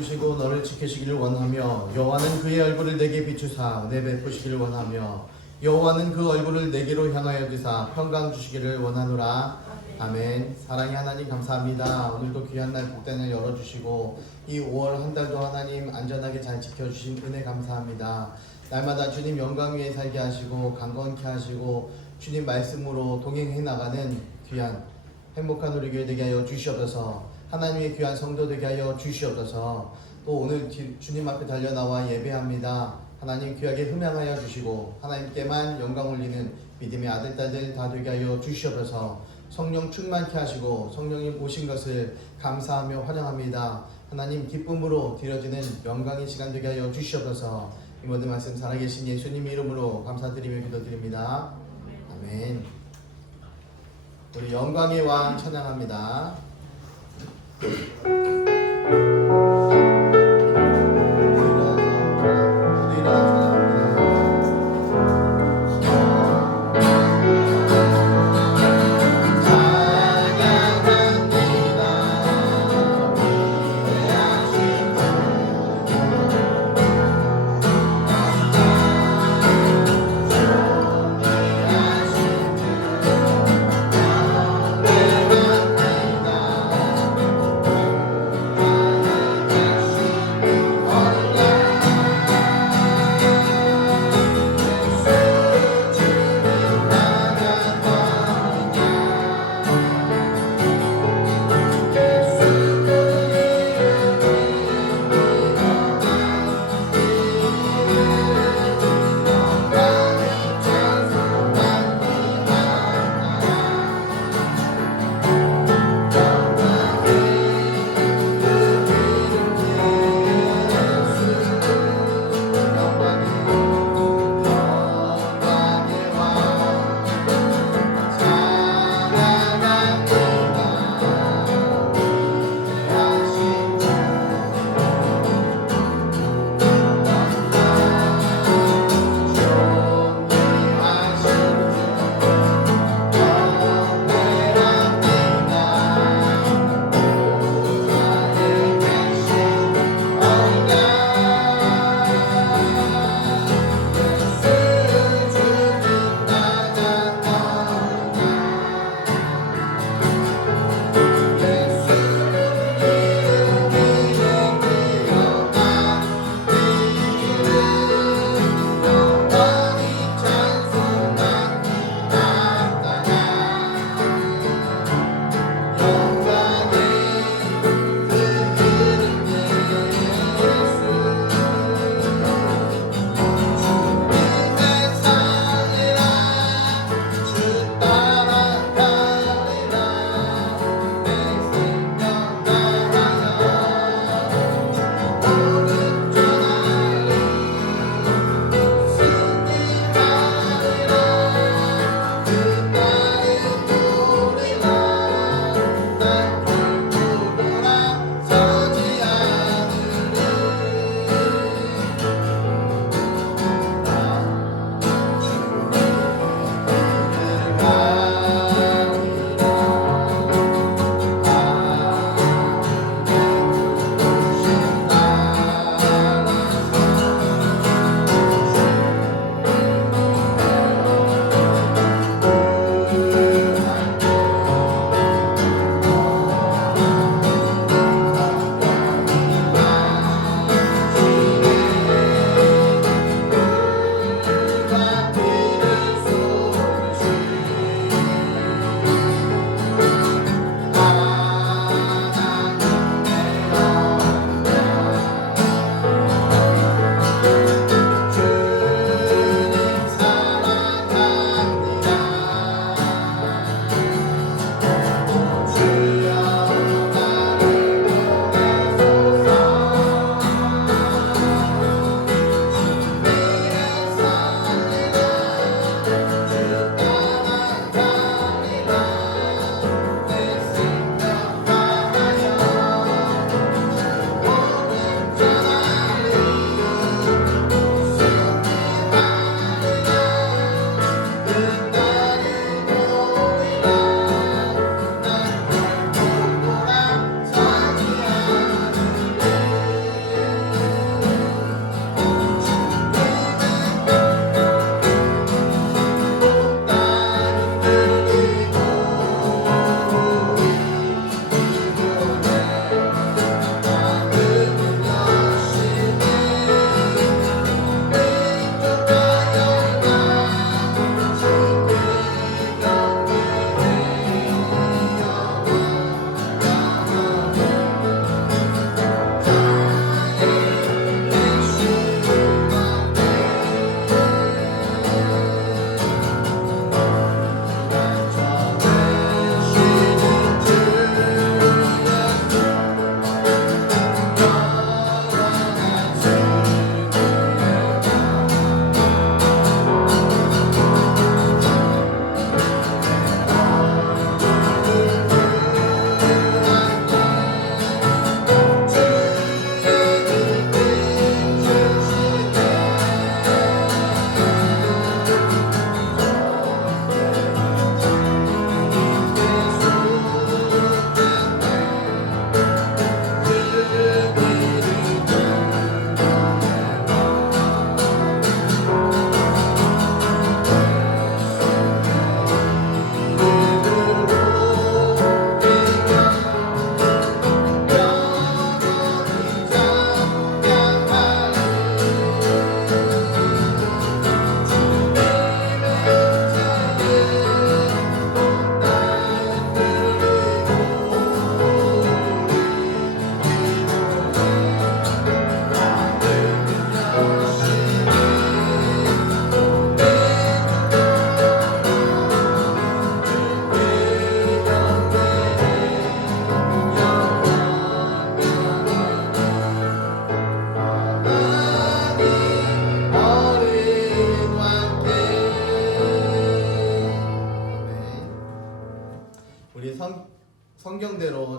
주시고 너를 지키시기를 원하며 여호와는 그의 얼굴을 내게 비추사 은혜 베푸시기를 원하며 여호와는 그 얼굴을 내게로 향하여 드사 평강 주시기를 원하노라. 아멘. 사랑의 하나님 감사합니다. 오늘도 귀한 날 복된 날 열어주시고 이 5월 한 달도 하나님 안전하게 잘 지켜주신 은혜 감사합니다. 날마다 주님 영광 위에 살게 하시고 강건케 하시고 주님 말씀으로 동행해 나가는 귀한 행복한 우리 교회 되게 하여 주시옵소서. 하나님의 귀한 성도 되게 하여 주시옵소서. 또 오늘 주님 앞에 달려나와 예배합니다. 하나님 귀하게 흠양하여 주시고 하나님께만 영광 올리는 믿음의 아들 딸들 다 되게 하여 주시옵소서. 성령 충만케 하시고 성령님 오신 것을 감사하며 환영합니다. 하나님 기쁨으로 드려지는 영광의 시간 되게 하여 주시옵소서. 이 모든 말씀 살아계신 예수님 이름으로 감사드리며 기도드립니다. 아멘. 우리 영광의 왕 찬양합니다.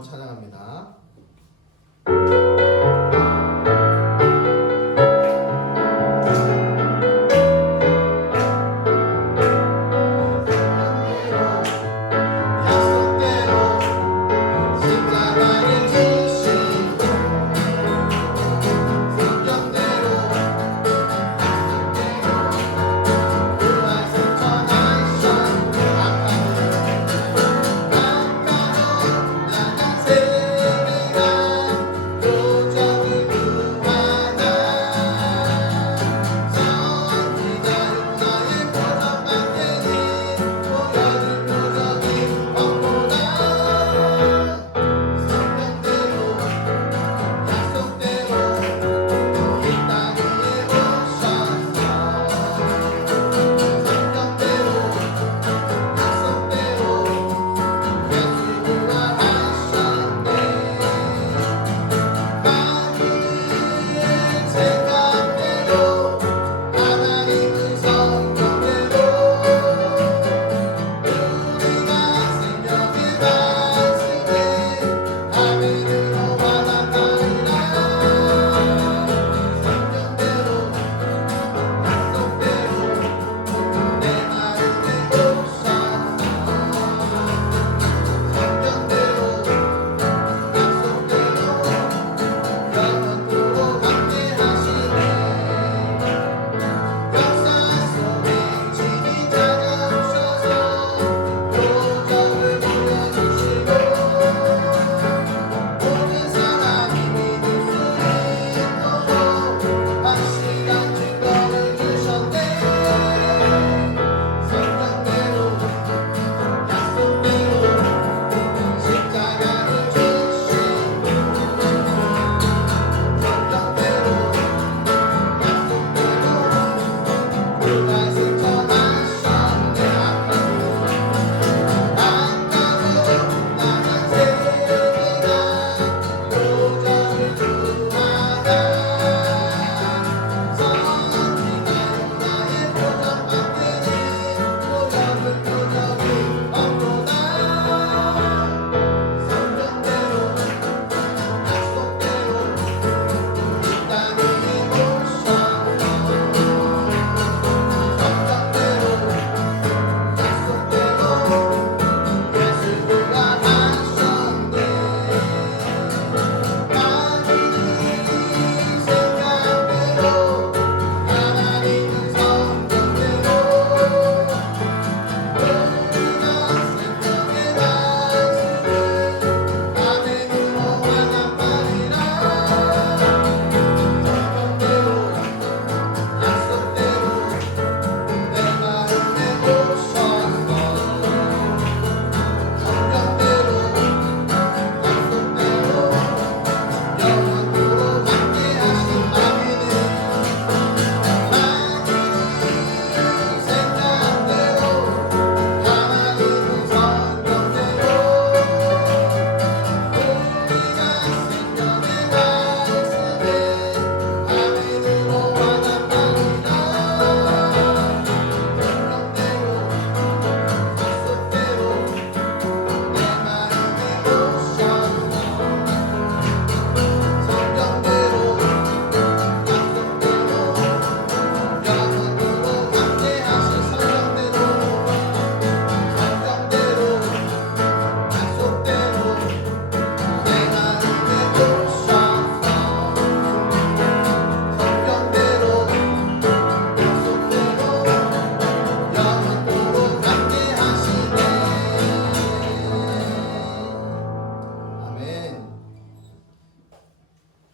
부르며 찬양합니다.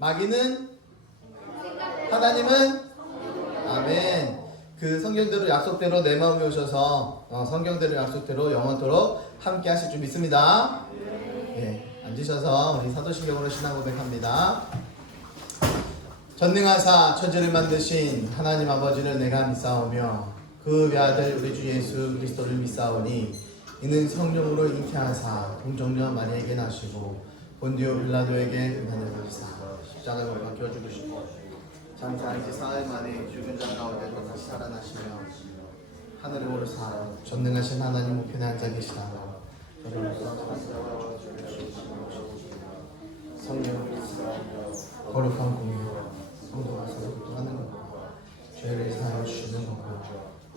마귀는 하나님은 아멘. 그 성경대로 약속대로 내 마음에 오셔서 성경대로 약속대로 영원토록 함께 하실 줄 믿습니다. 네, 앉으셔서 우리 사도신경으로 신앙 고백합니다. 전능하사 천지를 만드신 하나님 아버지를 내가 믿사오며 그 외아들 우리 주 예수 그리스도를 믿사오니 이는 성령으로 잉태하사 동정녀 마리아에게 나시고 본디오 빌라도에게 은혜를 받으사 십자가에 못 박혀 죽으시고 장사 이제 사흘 만에 죽은 자 가운데서 다시 살아나시며 하늘에 오르사 전능하신 하나님 우편에 앉아 계시다가 저를 거룩한 공유 성도가 서로 하는 것과 죄를 사하여 주시는 것과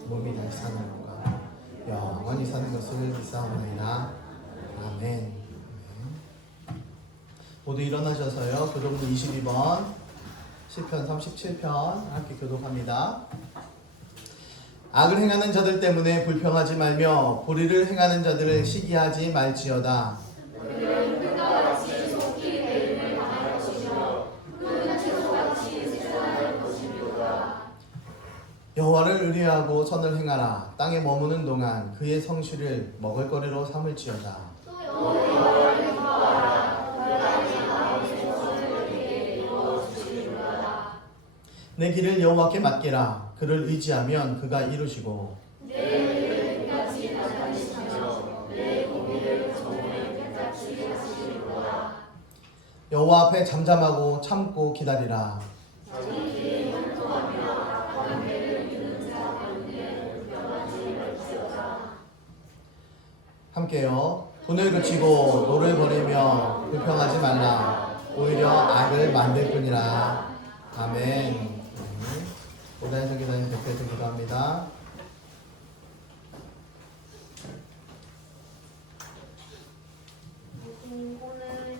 몸이 다시 사는 것과 영원히 사는 것을 믿사옵나이다. 아멘. 모두 일어나셔서요. 교독문 22번 시편 37편 함께 교독합니다. 악을 행하는 자들 때문에 불평하지 말며 불의를 행하는 자들을 시기하지 말지어다. 여호와를 의뢰하고 선을 행하라. 땅에 머무는 동안 그의 성실을 먹을거리로 삼을지어다. 내 길을 여호와께 맡기라. 그를 의지하면 그가 이루시고 여호와 앞에 잠잠하고 참고 기다리라. 함께요. 분을 그치고 노를 버리며 불평하지 말라. 오히려 악을 만들 뿐이라. 아멘. 오다에서 기다린 대표에서 기도합니다. 오늘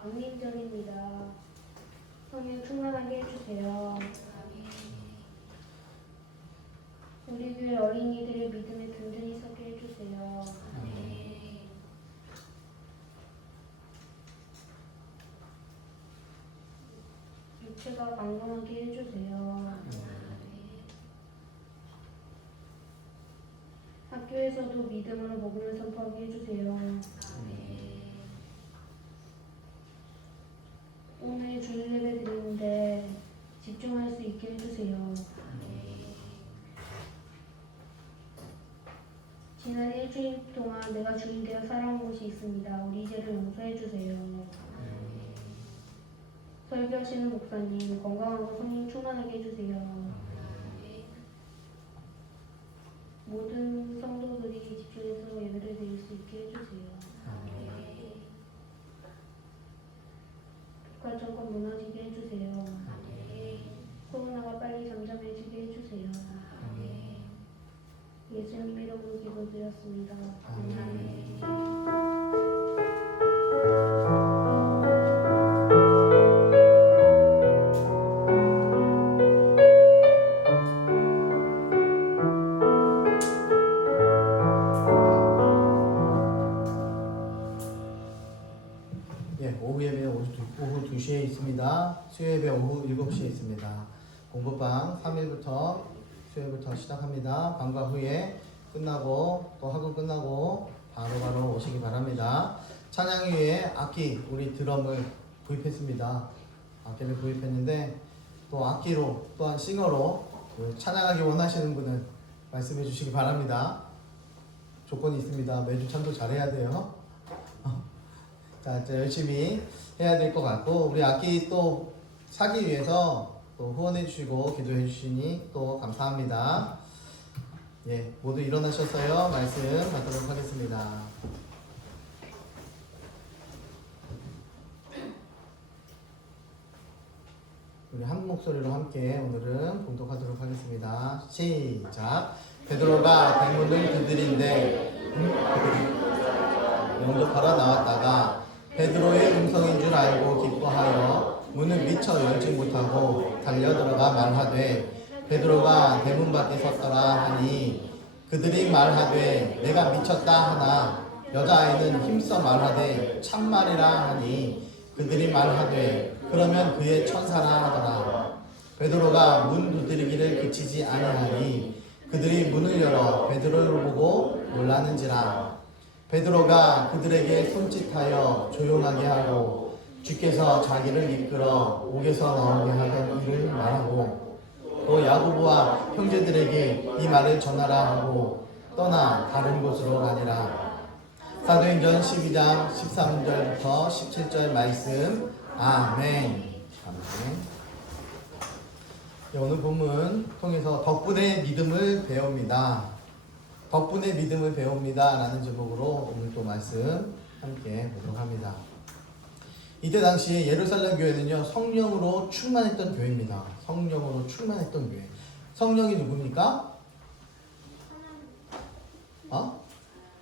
성령절입니다. 성령 충만하게 해주세요. 우리 교회 어린이들의 믿음에 든든히 서게 해주세요. 육체가 강건하게 해주세요. 학교에서도 믿음으로 복음을 선포하게 해주세요. 오늘 주일 예배 드리는데 집중할 수 있게 해주세요. 지난 일주일 동안 내가 주인 되어 살아온 곳이 있습니다. 우리 죄를 용서해 주세요. 설교하시는 목사님 건강하고 성령 충만하게 해주세요. 모든 성도들이 집중해서 예배를 드릴 수 있게 해주세요. 북한 정권 무너지게 해주세요. 코로나가 빨리 잠잠해지게 해주세요. 예수님 이름으로 기도드렸습니다. 오후 예배 오후 2시에 있습니다. 수요 예배 오후 7시에 있습니다. 공부방 3일부터 수요일부터 시작합니다. 방과 후에 끝나고 또 학원 끝나고 바로 오시기 바랍니다. 찬양위에 악기 우리 드럼을 구입했습니다. 악기를 구입했는데 또 악기로 또한 싱어로 찬양하기 원하시는 분은 말씀해 주시기 바랍니다. 조건이 있습니다. 매주 참도 잘해야 돼요. 자, 열심히 해야 될 것 같고 우리 악기 또 사기 위해서 또 후원해 주시고 기도해 주시니 또 감사합니다. 예, 모두 일어나셔서요 말씀 받도록 하겠습니다. 우리 한 목소리로 함께 오늘은 봉독하도록 하겠습니다. 시작. 베드로가 대문을 두드린데 영접하러 나왔다가 베드로의 음성인 줄 알고 기뻐하여 문을 미처 열지 못하고 달려들어가 말하되 베드로가 대문 밖에 섰더라 하니 그들이 말하되 내가 미쳤다 하나 여자아이는 힘써 말하되 참말이라 하니 그들이 말하되 그러면 그의 천사라 하더라. 베드로가 문 두드리기를 그치지 아니하니 그들이 문을 열어 베드로를 보고 놀라는지라. 베드로가 그들에게 손짓하여 조용하게 하고 주께서 자기를 이끌어 옥에서 나오게 하던 일을 말하고 또 야고보와 형제들에게 이 말을 전하라 하고 떠나 다른 곳으로 가니라. 사도행전 12장 13절부터 17절 말씀. 아멘. 아멘. 오늘 본문 통해서 덕분에 믿음을 배웁니다. 덕분에 믿음을 배웁니다 라는 제목으로 오늘 또 말씀 함께 보도록 합니다. 이때 당시에 예루살렘 교회는요, 성령으로 충만했던 교회입니다. 성령으로 충만했던 교회. 성령이 누굽니까?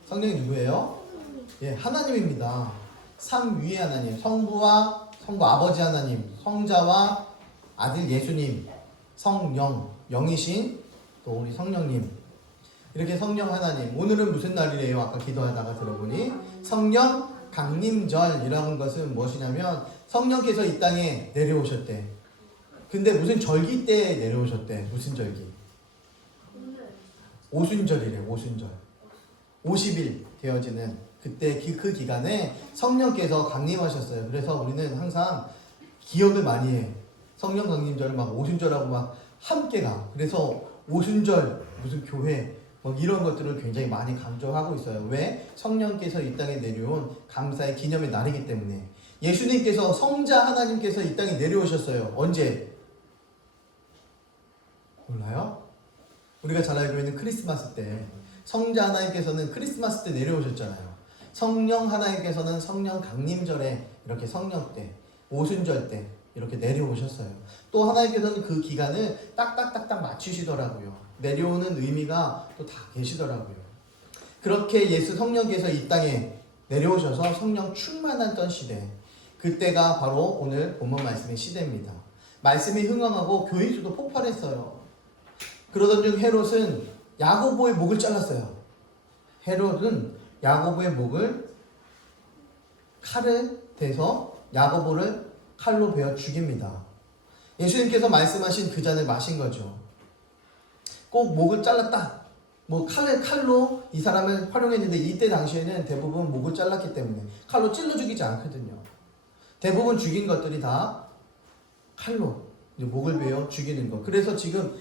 성령이 누구예요? 예, 하나님입니다. 삼위의 하나님, 성부 아버지 하나님, 성자와 아들 예수님, 성령, 영이신 또 우리 성령님, 이렇게 성령 하나님. 오늘은 무슨 날이래요? 아까 기도하다가 들어보니 성령 강림절이라는 것은 무엇이냐면 성령께서 이 땅에 내려오셨대. 근데 무슨 절기 때 내려오셨대. 무슨 절기? 오순절이래. 오순절. 50일 되어지는 그때 그 기간에 성령께서 강림하셨어요. 그래서 우리는 항상 기억을 많이 해. 성령 강림절을 막 오순절하고 막 함께 가. 그래서 오순절 무슨 교회 뭐 이런 것들을 굉장히 많이 강조하고 있어요. 왜? 성령께서 이 땅에 내려온 감사의 기념의 날이기 때문에. 예수님께서 성자 하나님께서 이 땅에 내려오셨어요. 언제? 몰라요? 우리가 잘 알고 있는 크리스마스 때 성자 하나님께서는 크리스마스 때 내려오셨잖아요. 성령 하나님께서는 성령 강림절에 이렇게 성령 때 오순절 때 이렇게 내려오셨어요. 또 하나님께서는 그 기간을 딱딱딱딱 맞추시더라고요. 내려오는 의미가 또 다 계시더라고요. 그렇게 예수 성령께서 이 땅에 내려오셔서 성령 충만했던 시대, 그때가 바로 오늘 본문 말씀의 시대입니다. 말씀이 흥황하고 교인 수도 폭발했어요. 그러던 중 헤롯은 야고보의 목을 잘랐어요. 헤롯은 야고보의 목을 칼을 대서 야고보를 칼로 베어 죽입니다. 예수님께서 말씀하신 그 잔을 마신 거죠. 꼭 목을 잘랐다. 뭐 칼로 이 사람을 활용했는데 이때 당시에는 대부분 목을 잘랐기 때문에 칼로 찔러 죽이지 않거든요. 대부분 죽인 것들이 다 칼로 이제 목을 베어 죽이는 거. 그래서 지금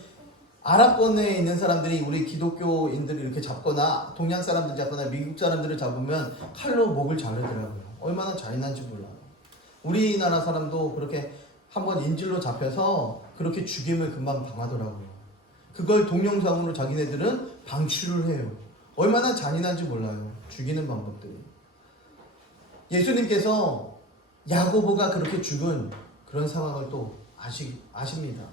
아랍권에 있는 사람들이 우리 기독교인들을 이렇게 잡거나 동양 사람들 잡거나 미국 사람들을 잡으면 칼로 목을 자르더라고요. 얼마나 잔인한지 몰라요. 우리나라 사람도 그렇게 한번 인질로 잡혀서 그렇게 죽임을 금방 당하더라고요. 그걸 동영상으로 자기네들은 방출을 해요. 얼마나 잔인한지 몰라요. 죽이는 방법들이. 예수님께서 야고보가 그렇게 죽은 그런 상황을 또 아십니다.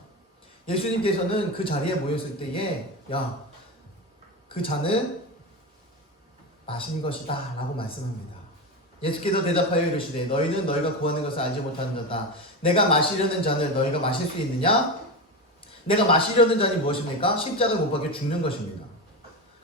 예수님께서는 그 자리에 모였을 때에 야, 그 잔을 마신 것이다 라고 말씀합니다. 예수께서 대답하여 이르시되 너희는 너희가 구하는 것을 알지 못하는도다. 내가 마시려는 잔을 너희가 마실 수 있느냐? 내가 마시려는 잔이 무엇입니까? 십자가를 못 박혀 죽는 것입니다.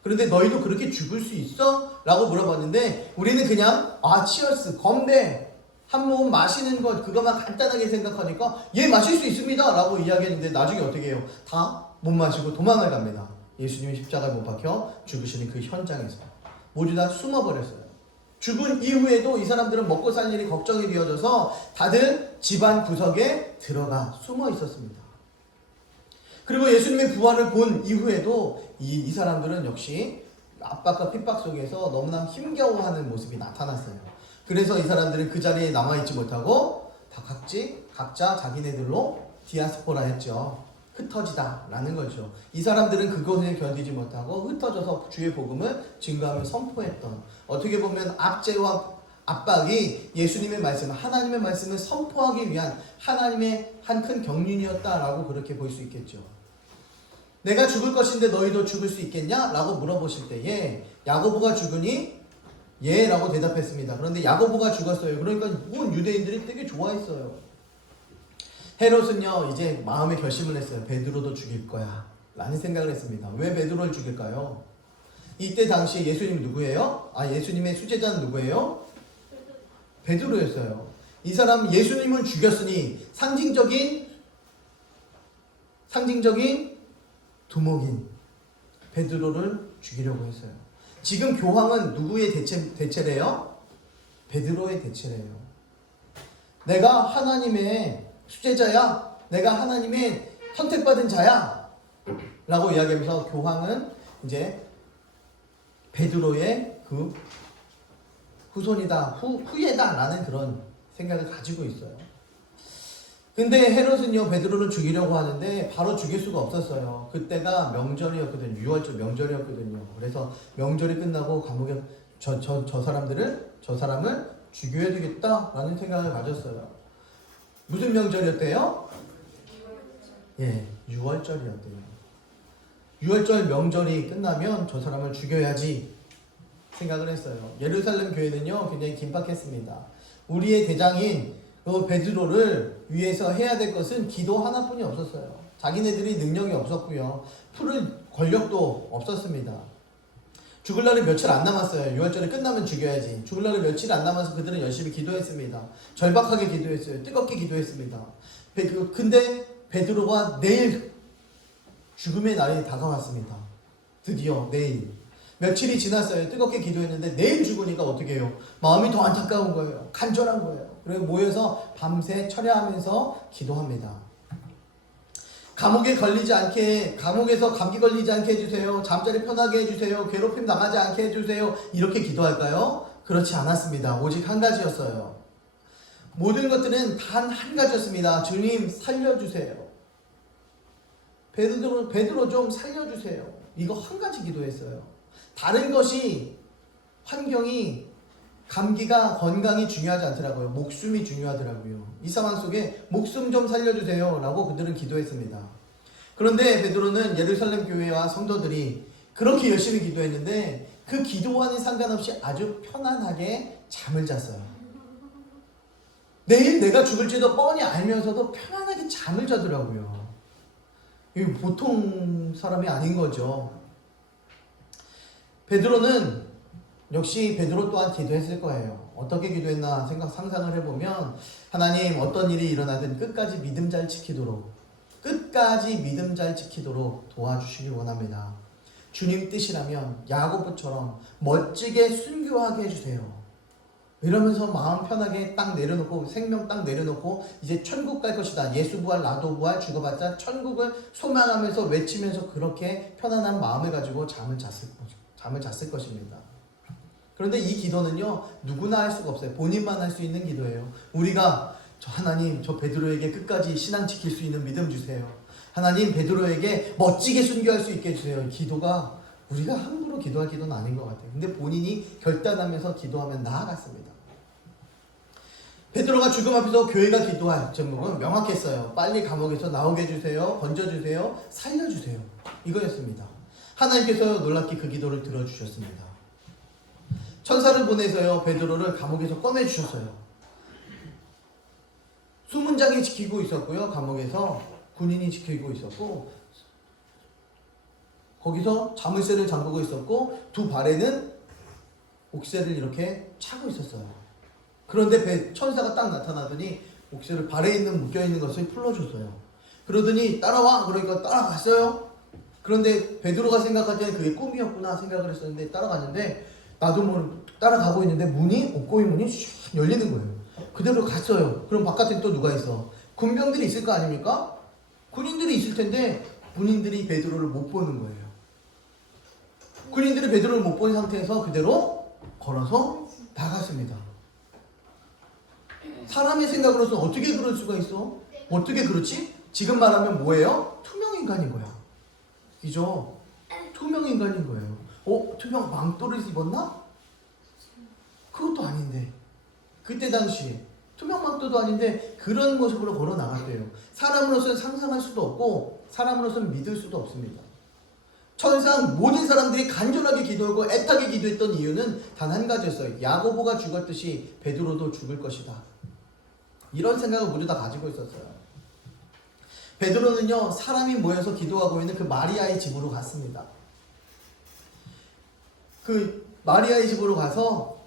그런데 너희도 그렇게 죽을 수 있어? 라고 물어봤는데 우리는 그냥 치얼스, 건배, 한 모금 마시는 것 그것만 간단하게 생각하니까 예, 마실 수 있습니다 라고 이야기했는데 나중에 어떻게 해요? 다 못 마시고 도망을 갑니다. 예수님이 십자가에 못 박혀 죽으시는 그 현장에서 모두 다 숨어버렸어요. 죽은 이후에도 이 사람들은 먹고 살 일이 걱정이 되어져서 다들 집안 구석에 들어가 숨어 있었습니다. 그리고 예수님의 부활을 본 이후에도 이 사람들은 역시 압박과 핍박 속에서 너무나 힘겨워하는 모습이 나타났어요. 그래서 이 사람들은 그 자리에 남아있지 못하고 다 각자 자기네들로 디아스포라 했죠. 흩어지다 라는 거죠. 이 사람들은 그것을 견디지 못하고 흩어져서 주의 복음을 증거하며 선포했던, 어떻게 보면 압제와 압박이 예수님의 말씀, 하나님의 말씀을 선포하기 위한 하나님의 한 큰 경륜이었다라고 그렇게 볼 수 있겠죠. 내가 죽을 것인데 너희도 죽을 수 있겠냐? 라고 물어보실 때에 야고보가 죽으니 예 라고 대답했습니다. 그런데 야고보가 죽었어요. 그러니까 온 유대인들이 되게 좋아했어요. 헤롯은요 이제 마음의 결심을 했어요. 베드로도 죽일 거야 라는 생각을 했습니다. 왜 베드로를 죽일까요? 이때 당시에 예수님 누구예요? 예수님의 수제자는 누구예요? 베드로였어요. 이 사람 예수님은 죽였으니 상징적인 두목인 베드로를 죽이려고 했어요. 지금 교황은 누구의 대체래요? 베드로의 대체래요. 내가 하나님의 수제자야, 내가 하나님의 선택받은 자야 라고 이야기하면서 교황은 이제 베드로의 그 후손이다, 후예다 라는 그런 생각을 가지고 있어요. 근데 헤롯은요 베드로를 죽이려고 하는데 바로 죽일 수가 없었어요. 그때가 명절이었거든요. 6월절 명절이었거든요. 그래서 명절이 끝나고 감옥에 저 사람을 죽여야 되겠다라는 생각을 가졌어요. 무슨 명절이었대요? 예, 6월절이었대요. 6월절 명절이 끝나면 저 사람을 죽여야지 생각을 했어요. 예루살렘 교회는요 굉장히 긴박했습니다. 우리의 대장인 베드로를 위해서 해야 될 것은 기도 하나뿐이 없었어요. 자기네들이 능력이 없었고요. 풀을 권력도 없었습니다. 죽을 날이 며칠 안 남았어요. 6월절이 끝나면 죽여야지. 죽을 날이 며칠 안 남아서 그들은 열심히 기도했습니다. 절박하게 기도했어요. 뜨겁게 기도했습니다. 근데 베드로가 내일 죽음의 날이 다가왔습니다. 드디어 내일. 며칠이 지났어요. 뜨겁게 기도했는데 내일 죽으니까 어떻게 해요? 마음이 더 안타까운 거예요. 간절한 거예요. 그래서 모여서 밤새 철야하면서 기도합니다. 감옥에서 감기 걸리지 않게 해주세요. 잠자리 편하게 해주세요. 괴롭힘 당하지 않게 해주세요. 이렇게 기도할까요? 그렇지 않았습니다. 오직 한 가지였어요. 모든 것들은 단 한 가지였습니다. 주님 살려주세요. 베드로 좀 살려주세요. 이거 한 가지 기도했어요. 다른 것이 환경이 감기가 건강이 중요하지 않더라고요. 목숨이 중요하더라고요. 이 상황 속에 목숨 좀 살려주세요 라고 그들은 기도했습니다. 그런데 베드로는 예루살렘 교회와 성도들이 그렇게 열심히 기도했는데 그 기도와는 상관없이 아주 편안하게 잠을 잤어요. 내일 내가 죽을지도 뻔히 알면서도 편안하게 잠을 자더라고요. 이게 보통 사람이 아닌 거죠. 베드로는 역시 베드로 또한 기도했을 거예요. 어떻게 기도했나 상상을 해보면 하나님 어떤 일이 일어나든 끝까지 믿음 잘 지키도록 도와주시기 원합니다. 주님 뜻이라면 야고보처럼 멋지게 순교하게 해주세요. 이러면서 마음 편하게 딱 내려놓고 생명 딱 내려놓고 이제 천국 갈 것이다. 예수 부활 나도 부활 죽어봤자 천국을 소망하면서 외치면서 그렇게 편안한 마음을 가지고 잠을 잤을 것입니다. 그런데 이 기도는요 누구나 할 수가 없어요. 본인만 할 수 있는 기도예요. 우리가 하나님 저 베드로에게 끝까지 신앙 지킬 수 있는 믿음 주세요. 하나님 베드로에게 멋지게 순교할 수 있게 해주세요. 기도가 우리가 함부로 기도할 기도는 아닌 것 같아요. 근데 본인이 결단하면서 기도하면 나아갔습니다. 베드로가 죽음 앞에서 교회가 기도할 제목은 명확했어요. 빨리 감옥에서 나오게 해주세요. 건져주세요. 살려주세요. 이거였습니다. 하나님께서 놀랍게 그 기도를 들어주셨습니다. 천사를 보내서요 베드로를 감옥에서 꺼내주셨어요. 수문장이 지키고 있었고요. 감옥에서 군인이 지키고 있었고 거기서 자물쇠를 잠그고 있었고 두 발에는 옥새를 이렇게 차고 있었어요. 그런데 천사가 딱 나타나더니 옥새를 발에 있는 묶여있는 것을 풀어줬어요. 그러더니 따라와 그러니까 따라갔어요. 그런데 베드로가 생각할 때는 그게 꿈이었구나 생각을 했었는데 따라갔는데 나도 뭐 따라가고 있는데 옥고의 문이 슉 열리는 거예요. 그대로 갔어요. 그럼 바깥에 또 누가 있어? 군병들이 있을 거 아닙니까? 군인들이 있을 텐데 군인들이 베드로를 못 보는 거예요. 군인들이 베드로를 못 본 상태에서 그대로 걸어서 나갔습니다. 사람의 생각으로서 어떻게 그럴 수가 있어? 어떻게 그렇지? 지금 말하면 뭐예요? 투명인간인 거야. 이죠? 투명인간인 거예요. 투명 망토를 입었나? 그것도 아닌데 그때 당시 투명 망토도 아닌데 그런 모습으로 걸어 나갔대요. 사람으로서는 상상할 수도 없고 사람으로서는 믿을 수도 없습니다. 천상 모든 사람들이 간절하게 기도하고 애타게 기도했던 이유는 단 한 가지였어요. 야고보가 죽었듯이 베드로도 죽을 것이다. 이런 생각을 모두 다 가지고 있었어요. 베드로는요 사람이 모여서 기도하고 있는 그 마리아의 집으로 갔습니다. 그 마리아의 집으로 가서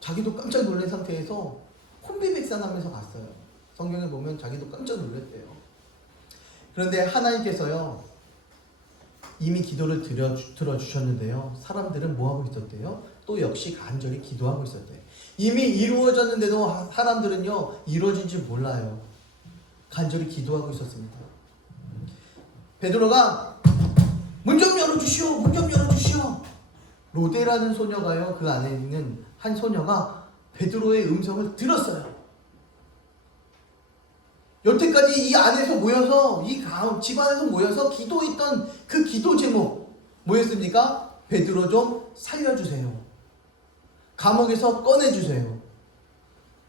자기도 깜짝 놀란 상태에서 혼비백산하면서 갔어요. 성경에 보면 자기도 깜짝 놀랐대요. 그런데 하나님께서요 이미 기도를 들어주셨는데요. 사람들은 뭐하고 있었대요? 또 역시 간절히 기도하고 있었대요. 이미 이루어졌는데도 사람들은요 이루어진 줄 몰라요. 간절히 기도하고 있었습니다. 베드로가 문 좀 열어주시오. 문 좀 열어주시오. 로데라는 소녀가요 그 안에 있는 한 소녀가 베드로의 음성을 들었어요. 여태까지 이 안에서 모여서 집안에서 모여서 기도했던 그 기도 제목 뭐였습니까? 베드로 좀 살려주세요. 감옥에서 꺼내주세요.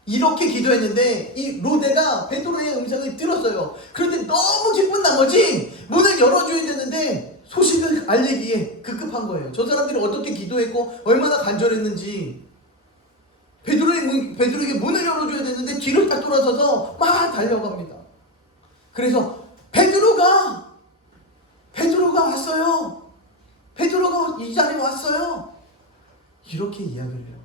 이렇게 기도했는데 이 로데가 베드로의 음성을 들었어요. 그런데 너무 기쁜 나머지 문을 열어줘야 되는데 소식을 알리기에 급급한 거예요. 저 사람들이 어떻게 기도했고 얼마나 간절했는지. 베드로에게 문을 열어줘야 되는데 뒤를 딱 돌아서서 막 달려갑니다. 그래서 베드로가 왔어요. 베드로가 이 자리에 왔어요. 이렇게 이야기를 해요.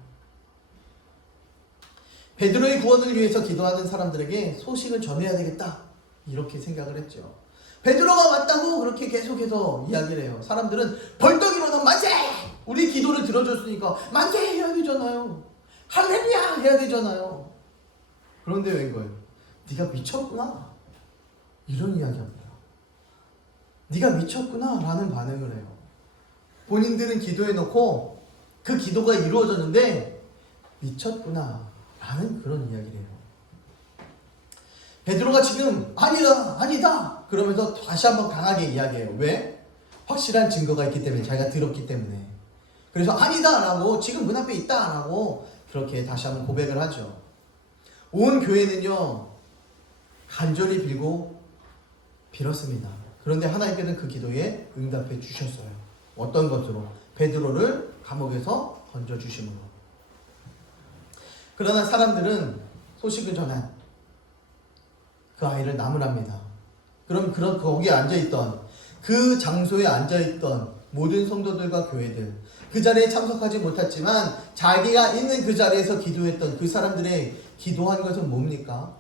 베드로의 구원을 위해서 기도하는 사람들에게 소식을 전해야 되겠다. 이렇게 생각을 했죠. 베드로가 왔다고 그렇게 계속해서 이야기를 해요. 사람들은 벌떡 일어나 만세! 우리 기도를 들어줬으니까 만세 해야 되잖아요. 할렐루야 해야 되잖아요. 그런데 웬 거예요? 네가 미쳤구나. 이런 이야기합니다. 네가 미쳤구나 라는 반응을 해요. 본인들은 기도해놓고 그 기도가 이루어졌는데 미쳤구나 라는 그런 이야기를 해요. 베드로가 지금 아니다 그러면서 다시 한번 강하게 이야기해요. 왜? 확실한 증거가 있기 때문에, 자기가 들었기 때문에. 그래서 아니다 라고, 지금 문 앞에 있다 라고 그렇게 다시 한번 고백을 하죠. 온 교회는요 간절히 빌었습니다. 그런데 하나님께서는 그 기도에 응답해 주셨어요. 어떤 것으로? 베드로를 감옥에서 건져주심으로. 그러나 사람들은 소식을 전한 그 아이를 나무랍니다. 그럼 거기에 앉아있던, 그 장소에 앉아있던 모든 성도들과 교회들, 그 자리에 참석하지 못했지만 자기가 있는 그 자리에서 기도했던 그 사람들의 기도한 것은 뭡니까?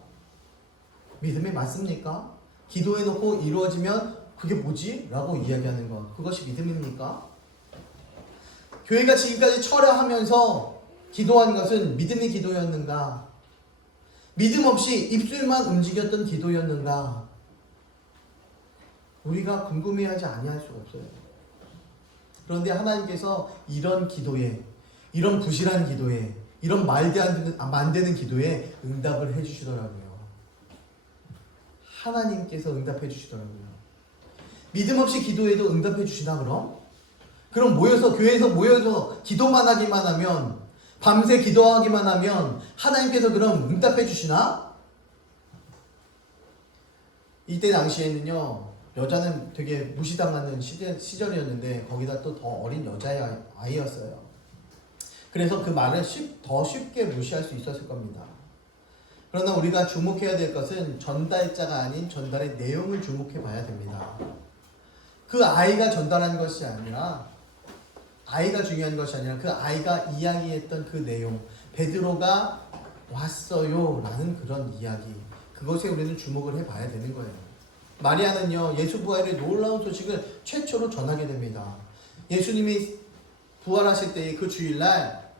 믿음이 맞습니까? 기도해놓고 이루어지면 그게 뭐지? 라고 이야기하는 것, 그것이 믿음입니까? 교회가 지금까지 철야하면서 기도한 것은 믿음의 기도였는가? 믿음 없이 입술만 움직였던 기도였는가? 우리가 궁금해하지 아니할 수가 없어요. 그런데 하나님께서 이런 기도에, 이런 부실한 기도에, 이런 말도 안 되는 기도에 응답을 해주시더라고요. 하나님께서 응답해 주시더라고요. 믿음 없이 기도해도 응답해 주시나 그럼? 그럼 교회에서 모여서 기도만 하기만 하면, 밤새 기도하기만 하면 하나님께서 그럼 응답해 주시나? 이때 당시에는요 여자는 되게 무시당하는 시절이었는데 거기다 또 더 어린 여자아이였어요. 그래서 그 말을 더 쉽게 무시할 수 있었을 겁니다. 그러나 우리가 주목해야 될 것은 전달자가 아닌 전달의 내용을 주목해 봐야 됩니다. 그 아이가 전달한 것이 아니라, 아이가 중요한 것이 아니라 그 아이가 이야기했던 그 내용, 베드로가 왔어요 라는 그런 이야기, 그것에 우리는 주목을 해 봐야 되는 거예요. 마리아는요 예수 부활의 놀라운 소식을 최초로 전하게 됩니다. 예수님이 부활하실 때의 그 주일날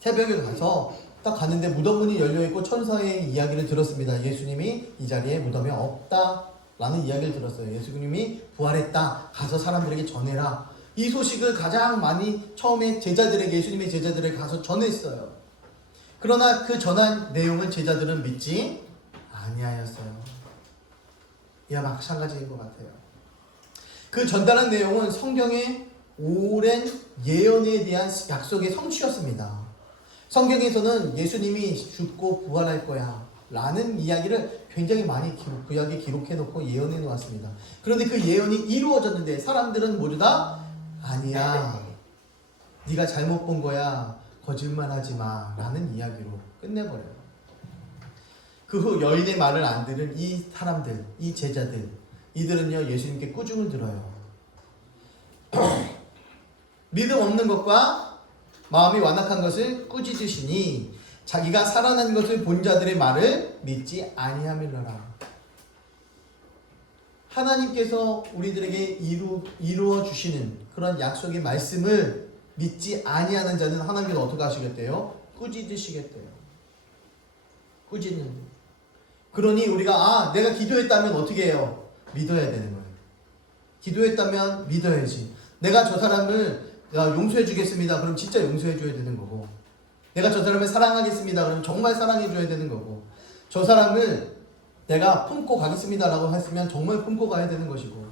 새벽에 가서 딱 갔는데 무덤 문이 열려있고 천사의 이야기를 들었습니다. 예수님이 이 자리에 무덤에 없다 라는 이야기를 들었어요. 예수님이 부활했다, 가서 사람들에게 전해라. 이 소식을 가장 많이 처음에 예수님의 제자들에게 가서 전했어요. 그러나 그 전한 내용을 제자들은 믿지 아니하였어요. 이와 마찬가지인 것 같아요. 그 전달한 내용은 성경의 오랜 예언에 대한 약속의 성취였습니다. 성경에서는 예수님이 죽고 부활할 거야 라는 이야기를 굉장히 많이 구약에 기록해 놓고 예언해 놓았습니다. 그런데 그 예언이 이루어졌는데 사람들은 모두 다 아니야, 네가 잘못 본 거야, 거짓말하지 마 라는 이야기로 끝내버려요. 그 후 여인의 말을 안 들은 이 사람들, 이 제자들, 이들은요 예수님께 꾸중을 들어요. 믿음 없는 것과 마음이 완악한 것을 꾸짖으시니 자기가 살아난 것을 본 자들의 말을 믿지 아니함이로라. 하나님께서 우리들에게 이루어 주시는 그런 약속의 말씀을 믿지 아니하는 자는 하나님께서 어떻게 하시겠대요? 꾸짖으시겠대요. 꾸짖는. 그러니 우리가 내가 기도했다면 어떻게 해요? 믿어야 되는 거예요. 기도했다면 믿어야지. 내가 저 사람을 용서해 주겠습니다. 그럼 진짜 용서해 줘야 되는 거고, 내가 저 사람을 사랑하겠습니다. 그럼 정말 사랑해 줘야 되는 거고, 저 사람을 내가 품고 가겠습니다라고 했으면 정말 품고 가야 되는 것이고,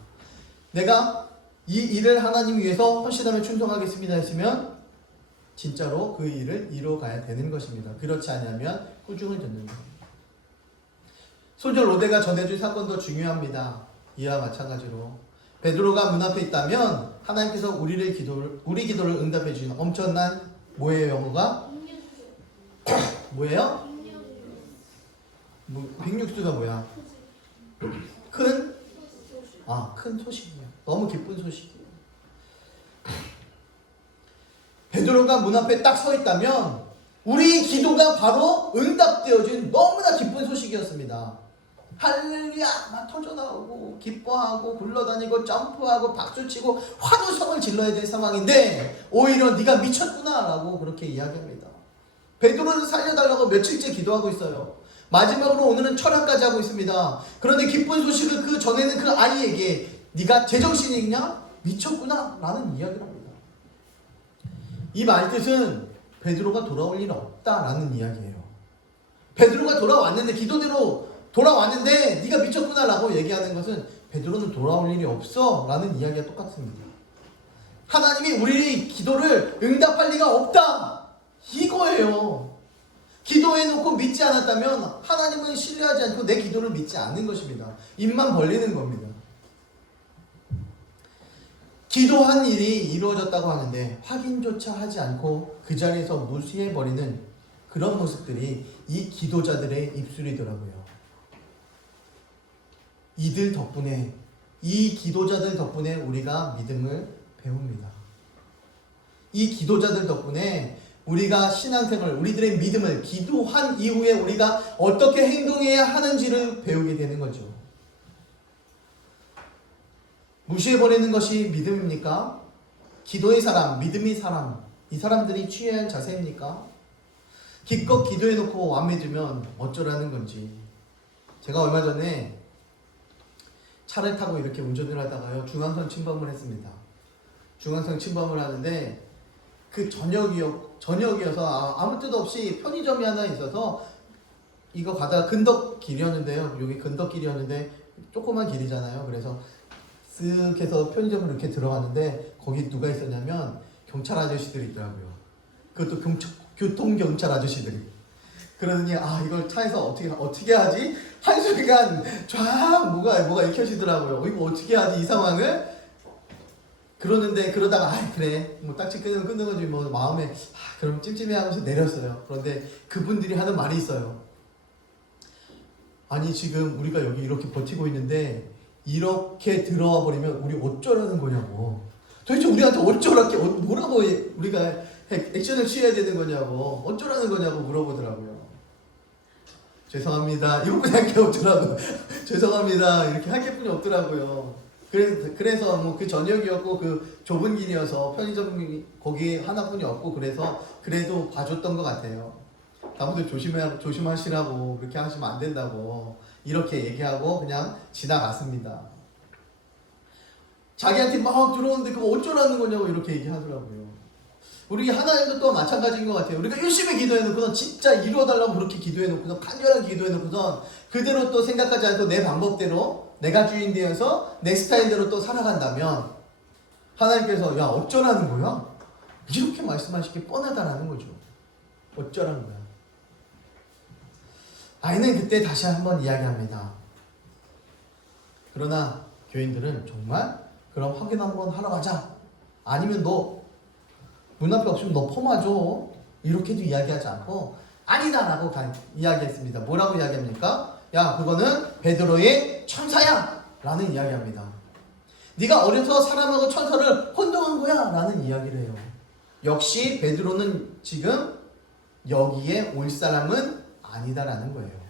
내가 이 일을 하나님 위해서 헌신하며 충성하겠습니다 했으면 진짜로 그 일을 이루어가야 되는 것입니다. 그렇지 않으면 꾸중을 듣는 겁니다. 소절 로데가 전해준 사건도 중요합니다. 이와 마찬가지로 베드로가 문 앞에 있다면 하나님께서 우리 기도를 응답해 주시는 엄청난 뭐예요? 영어가? 뭐예요? 백육수가 뭐야? 큰 소식이에요. 너무 기쁜 소식이에요. 베드로가 문 앞에 딱 서 있다면 우리 기도가 바로 응답되어진 너무나 기쁜 소식이었습니다. 할렐루야 막 터져나오고 기뻐하고 굴러다니고 점프하고 박수치고 환호성을 질러야 될 상황인데 오히려 네가 미쳤구나 라고 그렇게 이야기합니다. 베드로를 살려달라고 며칠째 기도하고 있어요. 마지막으로 오늘은 철학까지 하고 있습니다. 그런데 기쁜 소식을 그 전에는 그 아이에게 네가 제정신이 있냐? 미쳤구나 라는 이야기를 합니다. 이 말뜻은 베드로가 돌아올 일 없다라는 이야기예요. 베드로가 돌아왔는데 기도대로 돌아왔는데 네가 미쳤구나 라고 얘기하는 것은 베드로는 돌아올 일이 없어 라는 이야기가 똑같습니다. 하나님이 우리 기도를 응답할 리가 없다 이거예요. 기도해놓고 믿지 않았다면 하나님은 신뢰하지 않고 내 기도를 믿지 않는 것입니다. 입만 벌리는 겁니다. 기도한 일이 이루어졌다고 하는데 확인조차 하지 않고 그 자리에서 무시해버리는 그런 모습들이 이 기도자들의 입술이더라고요. 이들 덕분에, 이 기도자들 덕분에 우리가 믿음을 배웁니다. 이 기도자들 덕분에 우리가 신앙생활, 우리들의 믿음을 기도한 이후에 우리가 어떻게 행동해야 하는지를 배우게 되는 거죠. 무시해버리는 것이 믿음입니까? 기도의 사람, 믿음의 사람, 이 사람들이 취해야 할 자세입니까? 기껏 기도해놓고 완맺으면 어쩌라는 건지. 제가 얼마 전에 차를 타고 이렇게 운전을 하다가요, 중앙선 침범을 했습니다. 중앙선 침범을 하는데 그 저녁이어서 아무 뜻 없이 편의점이 하나 있어서 이거 가다가 근덕길이었는데요. 여기 근덕길이었는데 조그만 길이잖아요. 그래서 쓱 해서 편의점을 이렇게 들어갔는데 거기 누가 있었냐면 경찰 아저씨들이 있더라고요. 그것도 교통경찰 아저씨들이. 그러더니 이걸 차에서 어떻게 하지? 한순간 쫙 뭐가 익혀지더라고요. 이거 어떻게 하지 이 상황을? 그러는데 그러다가 그래 뭐 딱지 끊는 거지 뭐 마음에 그럼 찜찜해 하면서 내렸어요. 그런데 그분들이 하는 말이 있어요. 아니 지금 우리가 여기 이렇게 버티고 있는데 이렇게 들어와 버리면 우리 어쩌라는 거냐고. 도대체 우리한테 어쩌라게 뭐라고 우리가 액션을 취해야 되는 거냐고, 어쩌라는 거냐고 물어보더라고요. 죄송합니다. 이것뿐이 할 게 없더라고요. 죄송합니다. 이렇게 할 게 뿐이 없더라고요. 그래서 뭐 그 저녁이었고 그 좁은 길이어서 편의점이 거기 하나뿐이 없고 그래서 그래도 봐줬던 것 같아요. 다음부터 조심하시라고 그렇게 하시면 안 된다고 이렇게 얘기하고 그냥 지나갔습니다. 자기한테 막 들어오는데 그거 어쩌라는 거냐고 이렇게 얘기하더라고요. 우리 하나님도 또 마찬가지인 것 같아요. 우리가 열심히 기도해놓고선 진짜 이루어달라고 그렇게 기도해놓고선 간절하게 기도해놓고선 그대로 또 생각하지 않고 내 방법대로 내가 주인 되어서 내 스타일대로 또 살아간다면 하나님께서 야 어쩌라는 거야? 이렇게 말씀하실 게 뻔하다라는 거죠. 어쩌라는 거야. 아이는 그때 다시 한번 이야기합니다. 그러나 교인들은 정말 그럼 확인 한번 하러 가자. 아니면 너 문 앞에 없으면 너 폼하죠. 이렇게도 이야기하지 않고 아니다라고 이야기했습니다. 뭐라고 이야기합니까? 야 그거는 베드로의 천사야 라는 이야기합니다. 네가 어려서 사람하고 천사를 혼동한 거야 라는 이야기를 해요. 역시 베드로는 지금 여기에 올 사람은 아니다라는 거예요.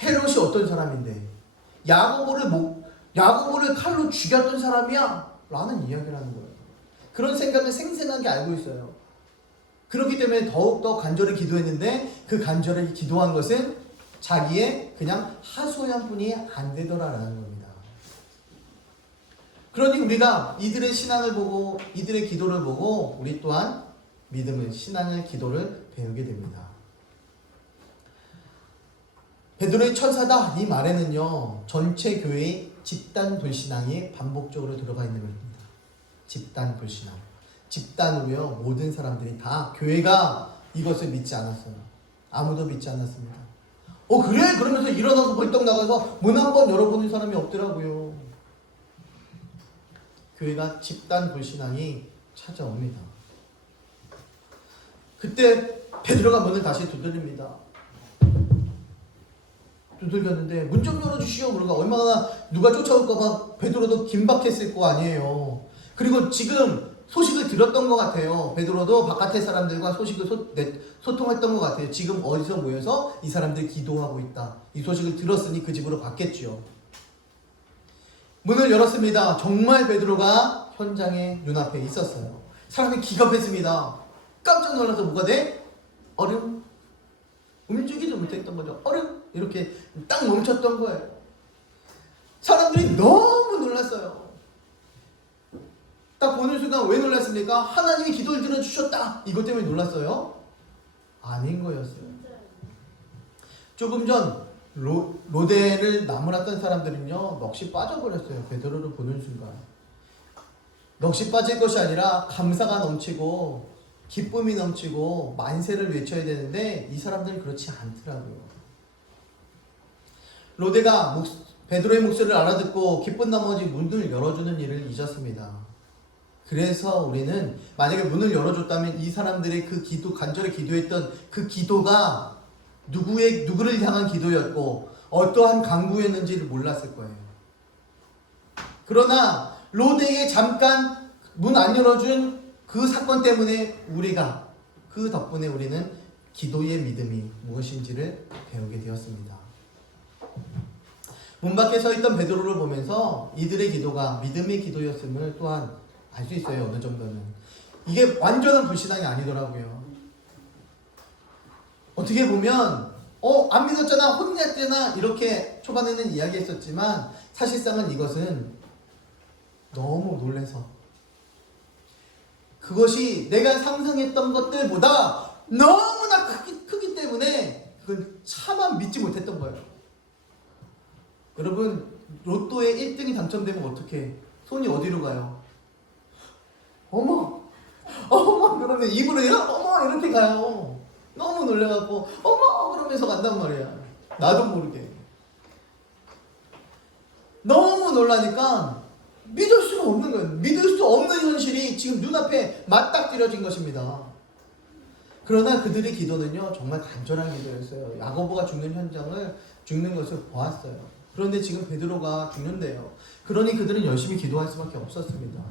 헤롯이 어떤 사람인데 야고보를 칼로 죽였던 사람이야 라는 이야기를 하는 거예요. 그런 생각을 생생하게 알고 있어요. 그렇기 때문에 더욱더 간절히 기도했는데 그 간절히 기도한 것은 자기의 그냥 하소연뿐이 안 되더라라는 겁니다. 그러니 우리가 이들의 신앙을 보고 이들의 기도를 보고 우리 또한 믿음을, 신앙을, 기도를 배우게 됩니다. 베드로의 천사다 이 말에는요 전체 교회의 집단 불신앙이 반복적으로 들어가 있는 겁니다. 집단 불신앙. 집단으로요 모든 사람들이 다 교회가 이것을 믿지 않았어요. 아무도 믿지 않았습니다. 그래? 그러면서 일어나서 벌떡 나가서 문 한 번 열어보는 사람이 없더라고요. 교회가 집단 불신앙이 찾아옵니다. 그때 베드로가 문을 다시 두드립니다. 두들겼는데 문 좀 열어주시오. 그러니까 얼마나 누가 쫓아올까봐 베드로도 긴박했을 거 아니에요. 그리고 지금 소식을 들었던 것 같아요. 베드로도 바깥의 사람들과 소식을 소통했던 것 같아요. 지금 어디서 모여서 이 사람들 기도하고 있다. 이 소식을 들었으니 그 집으로 갔겠죠. 문을 열었습니다. 정말 베드로가 현장에 눈앞에 있었어요. 사람이 기겁했습니다. 깜짝 놀라서 뭐가 돼? 얼음? 움직이지 못했던 거죠. 얼음? 이렇게 딱 멈췄던 거예요. 사람들이 너무 놀랐어요. 딱 보는 순간 왜 놀랐습니까? 하나님이 기도를 들어주셨다. 이것 때문에 놀랐어요? 아닌 거였어요. 조금 전 로데를 나무랐던 사람들은요 넋이 빠져버렸어요. 베드로를 보는 순간 넋이 빠질 것이 아니라 감사가 넘치고 기쁨이 넘치고 만세를 외쳐야 되는데 이 사람들은 그렇지 않더라고요. 로데가 베드로의 목소리를 알아듣고 기쁜 나머지 문을 열어주는 일을 잊었습니다. 그래서 우리는 만약에 문을 열어줬다면 이 사람들의 그 기도, 간절히 기도했던 그 기도가 누구를 향한 기도였고 어떠한 강구였는지를 몰랐을 거예요. 그러나 로데에 잠깐 문 안 열어준 그 사건 때문에 그 덕분에 우리는 기도의 믿음이 무엇인지를 배우게 되었습니다. 문 밖에 서 있던 베드로를 보면서 이들의 기도가 믿음의 기도였음을 또한 알 수 있어요. 어느 정도는. 이게 완전한 불신앙이 아니더라고요. 어떻게 보면 안 믿었잖아, 혼냈잖아 이렇게 초반에는 이야기했었지만 사실상은 이것은 너무 놀라서 그것이 내가 상상했던 것들보다 너무나 크기 때문에 그걸 차마 믿지 못했던 거예요. 여러분 로또에 1등이 당첨되면 어떻게 손이 어디로 가요? 어머 그러면 입으로요? 어머 이렇게 가요. 너무 놀라갖고 어머 그러면서 간단 말이야. 나도 모르게 너무 놀라니까 믿을 수가 없는 거예요. 믿을 수 없는 현실이 지금 눈앞에 맞닥뜨려진 것입니다. 그러나 그들의 기도는요 정말 간절한 기도였어요. 야고보가 죽는 것을 보았어요. 그런데 지금 베드로가 죽는데요. 그러니 그들은 열심히 기도할 수밖에 없었습니다.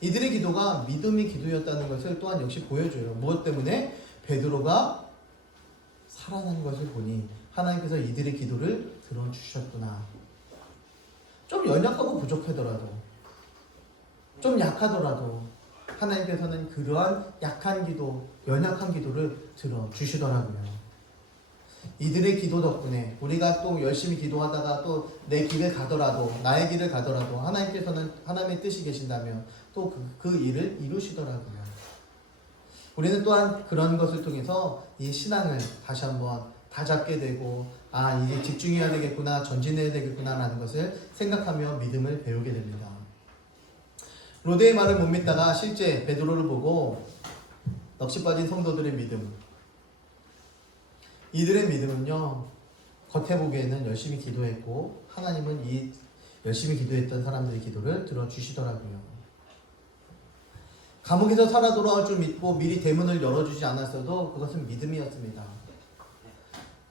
이들의 기도가 믿음의 기도였다는 것을 또한 역시 보여줘요. 무엇 때문에? 베드로가 살아난 것을 보니 하나님께서 이들의 기도를 들어주셨구나. 좀 연약하고 부족하더라도 좀 약하더라도 하나님께서는 그러한 약한 기도, 연약한 기도를 들어주시더라고요. 이들의 기도 덕분에 우리가 또 열심히 기도하다가 또 내 길을 가더라도 나의 길을 가더라도 하나님께서는 하나님의 뜻이 계신다면 또 그 일을 이루시더라고요. 우리는 또한 그런 것을 통해서 이 신앙을 다시 한번 다잡게 되고 이제 집중해야 되겠구나, 전진해야 되겠구나 라는 것을 생각하며 믿음을 배우게 됩니다. 로데의 말을 못 믿다가 실제 베드로를 보고 넋이 빠진 성도들의 믿음, 이들의 믿음은요 겉에 보기에는 열심히 기도했고 하나님은 이 열심히 기도했던 사람들의 기도를 들어주시더라고요. 감옥에서 살아 돌아올 줄 믿고 미리 대문을 열어주지 않았어도 그것은 믿음이었습니다.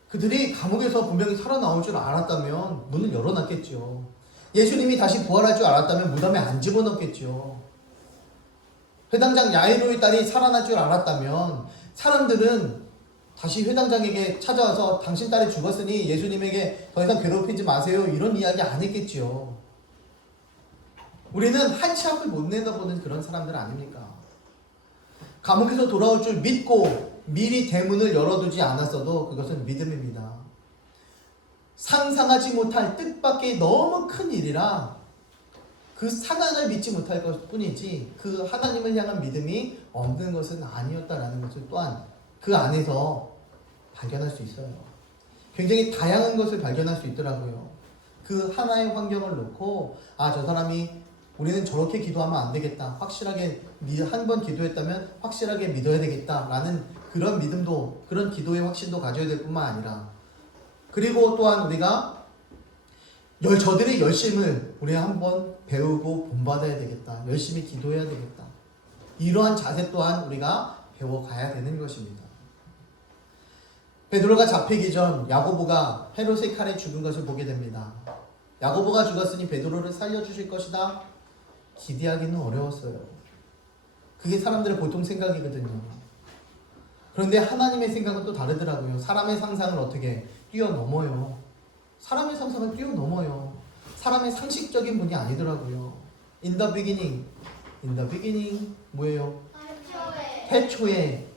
그들이 감옥에서 분명히 살아나올 줄 알았다면 문을 열어놨겠죠. 예수님이 다시 부활할 줄 알았다면 무덤에 안 집어넣겠죠. 회당장 야이로의 딸이 살아날 줄 알았다면 사람들은 다시 회당장에게 찾아와서 당신 딸이 죽었으니 예수님에게 더 이상 괴롭히지 마세요 이런 이야기 안 했겠죠. 우리는 한치 앞을 못 내다보는 그런 사람들 아닙니까? 감옥에서 돌아올 줄 믿고 미리 대문을 열어두지 않았어도 그것은 믿음입니다. 상상하지 못할 뜻밖의 너무 큰 일이라 그 상황을 믿지 못할 것 뿐이지 그 하나님을 향한 믿음이 없는 것은 아니었다라는 것을 또한 그 안에서 발견할 수 있어요. 굉장히 다양한 것을 발견할 수 있더라고요. 그 하나의 환경을 놓고 저 사람이 우리는 저렇게 기도하면 안 되겠다. 확실하게 한 번 기도했다면 확실하게 믿어야 되겠다라는 그런 믿음도, 그런 기도의 확신도 가져야 될 뿐만 아니라, 그리고 또한 우리가 저들의 열심을 우리가 한번 배우고 본받아야 되겠다. 열심히 기도해야 되겠다. 이러한 자세 또한 우리가 배워가야 되는 것입니다. 베드로가 잡히기 전 야고보가 헤롯의 칼에 죽은 것을 보게 됩니다. 야고보가 죽었으니 베드로를 살려주실 것이다. 기대하기는 어려웠어요. 그게 사람들의 보통 생각이거든요. 그런데 하나님의 생각은 또 다르더라고요. 사람의 상상을 어떻게 뛰어넘어요. 사람의 상상을 뛰어넘어요. 사람의 상식적인 분이 아니더라고요. In the beginning 뭐예요? 태초에.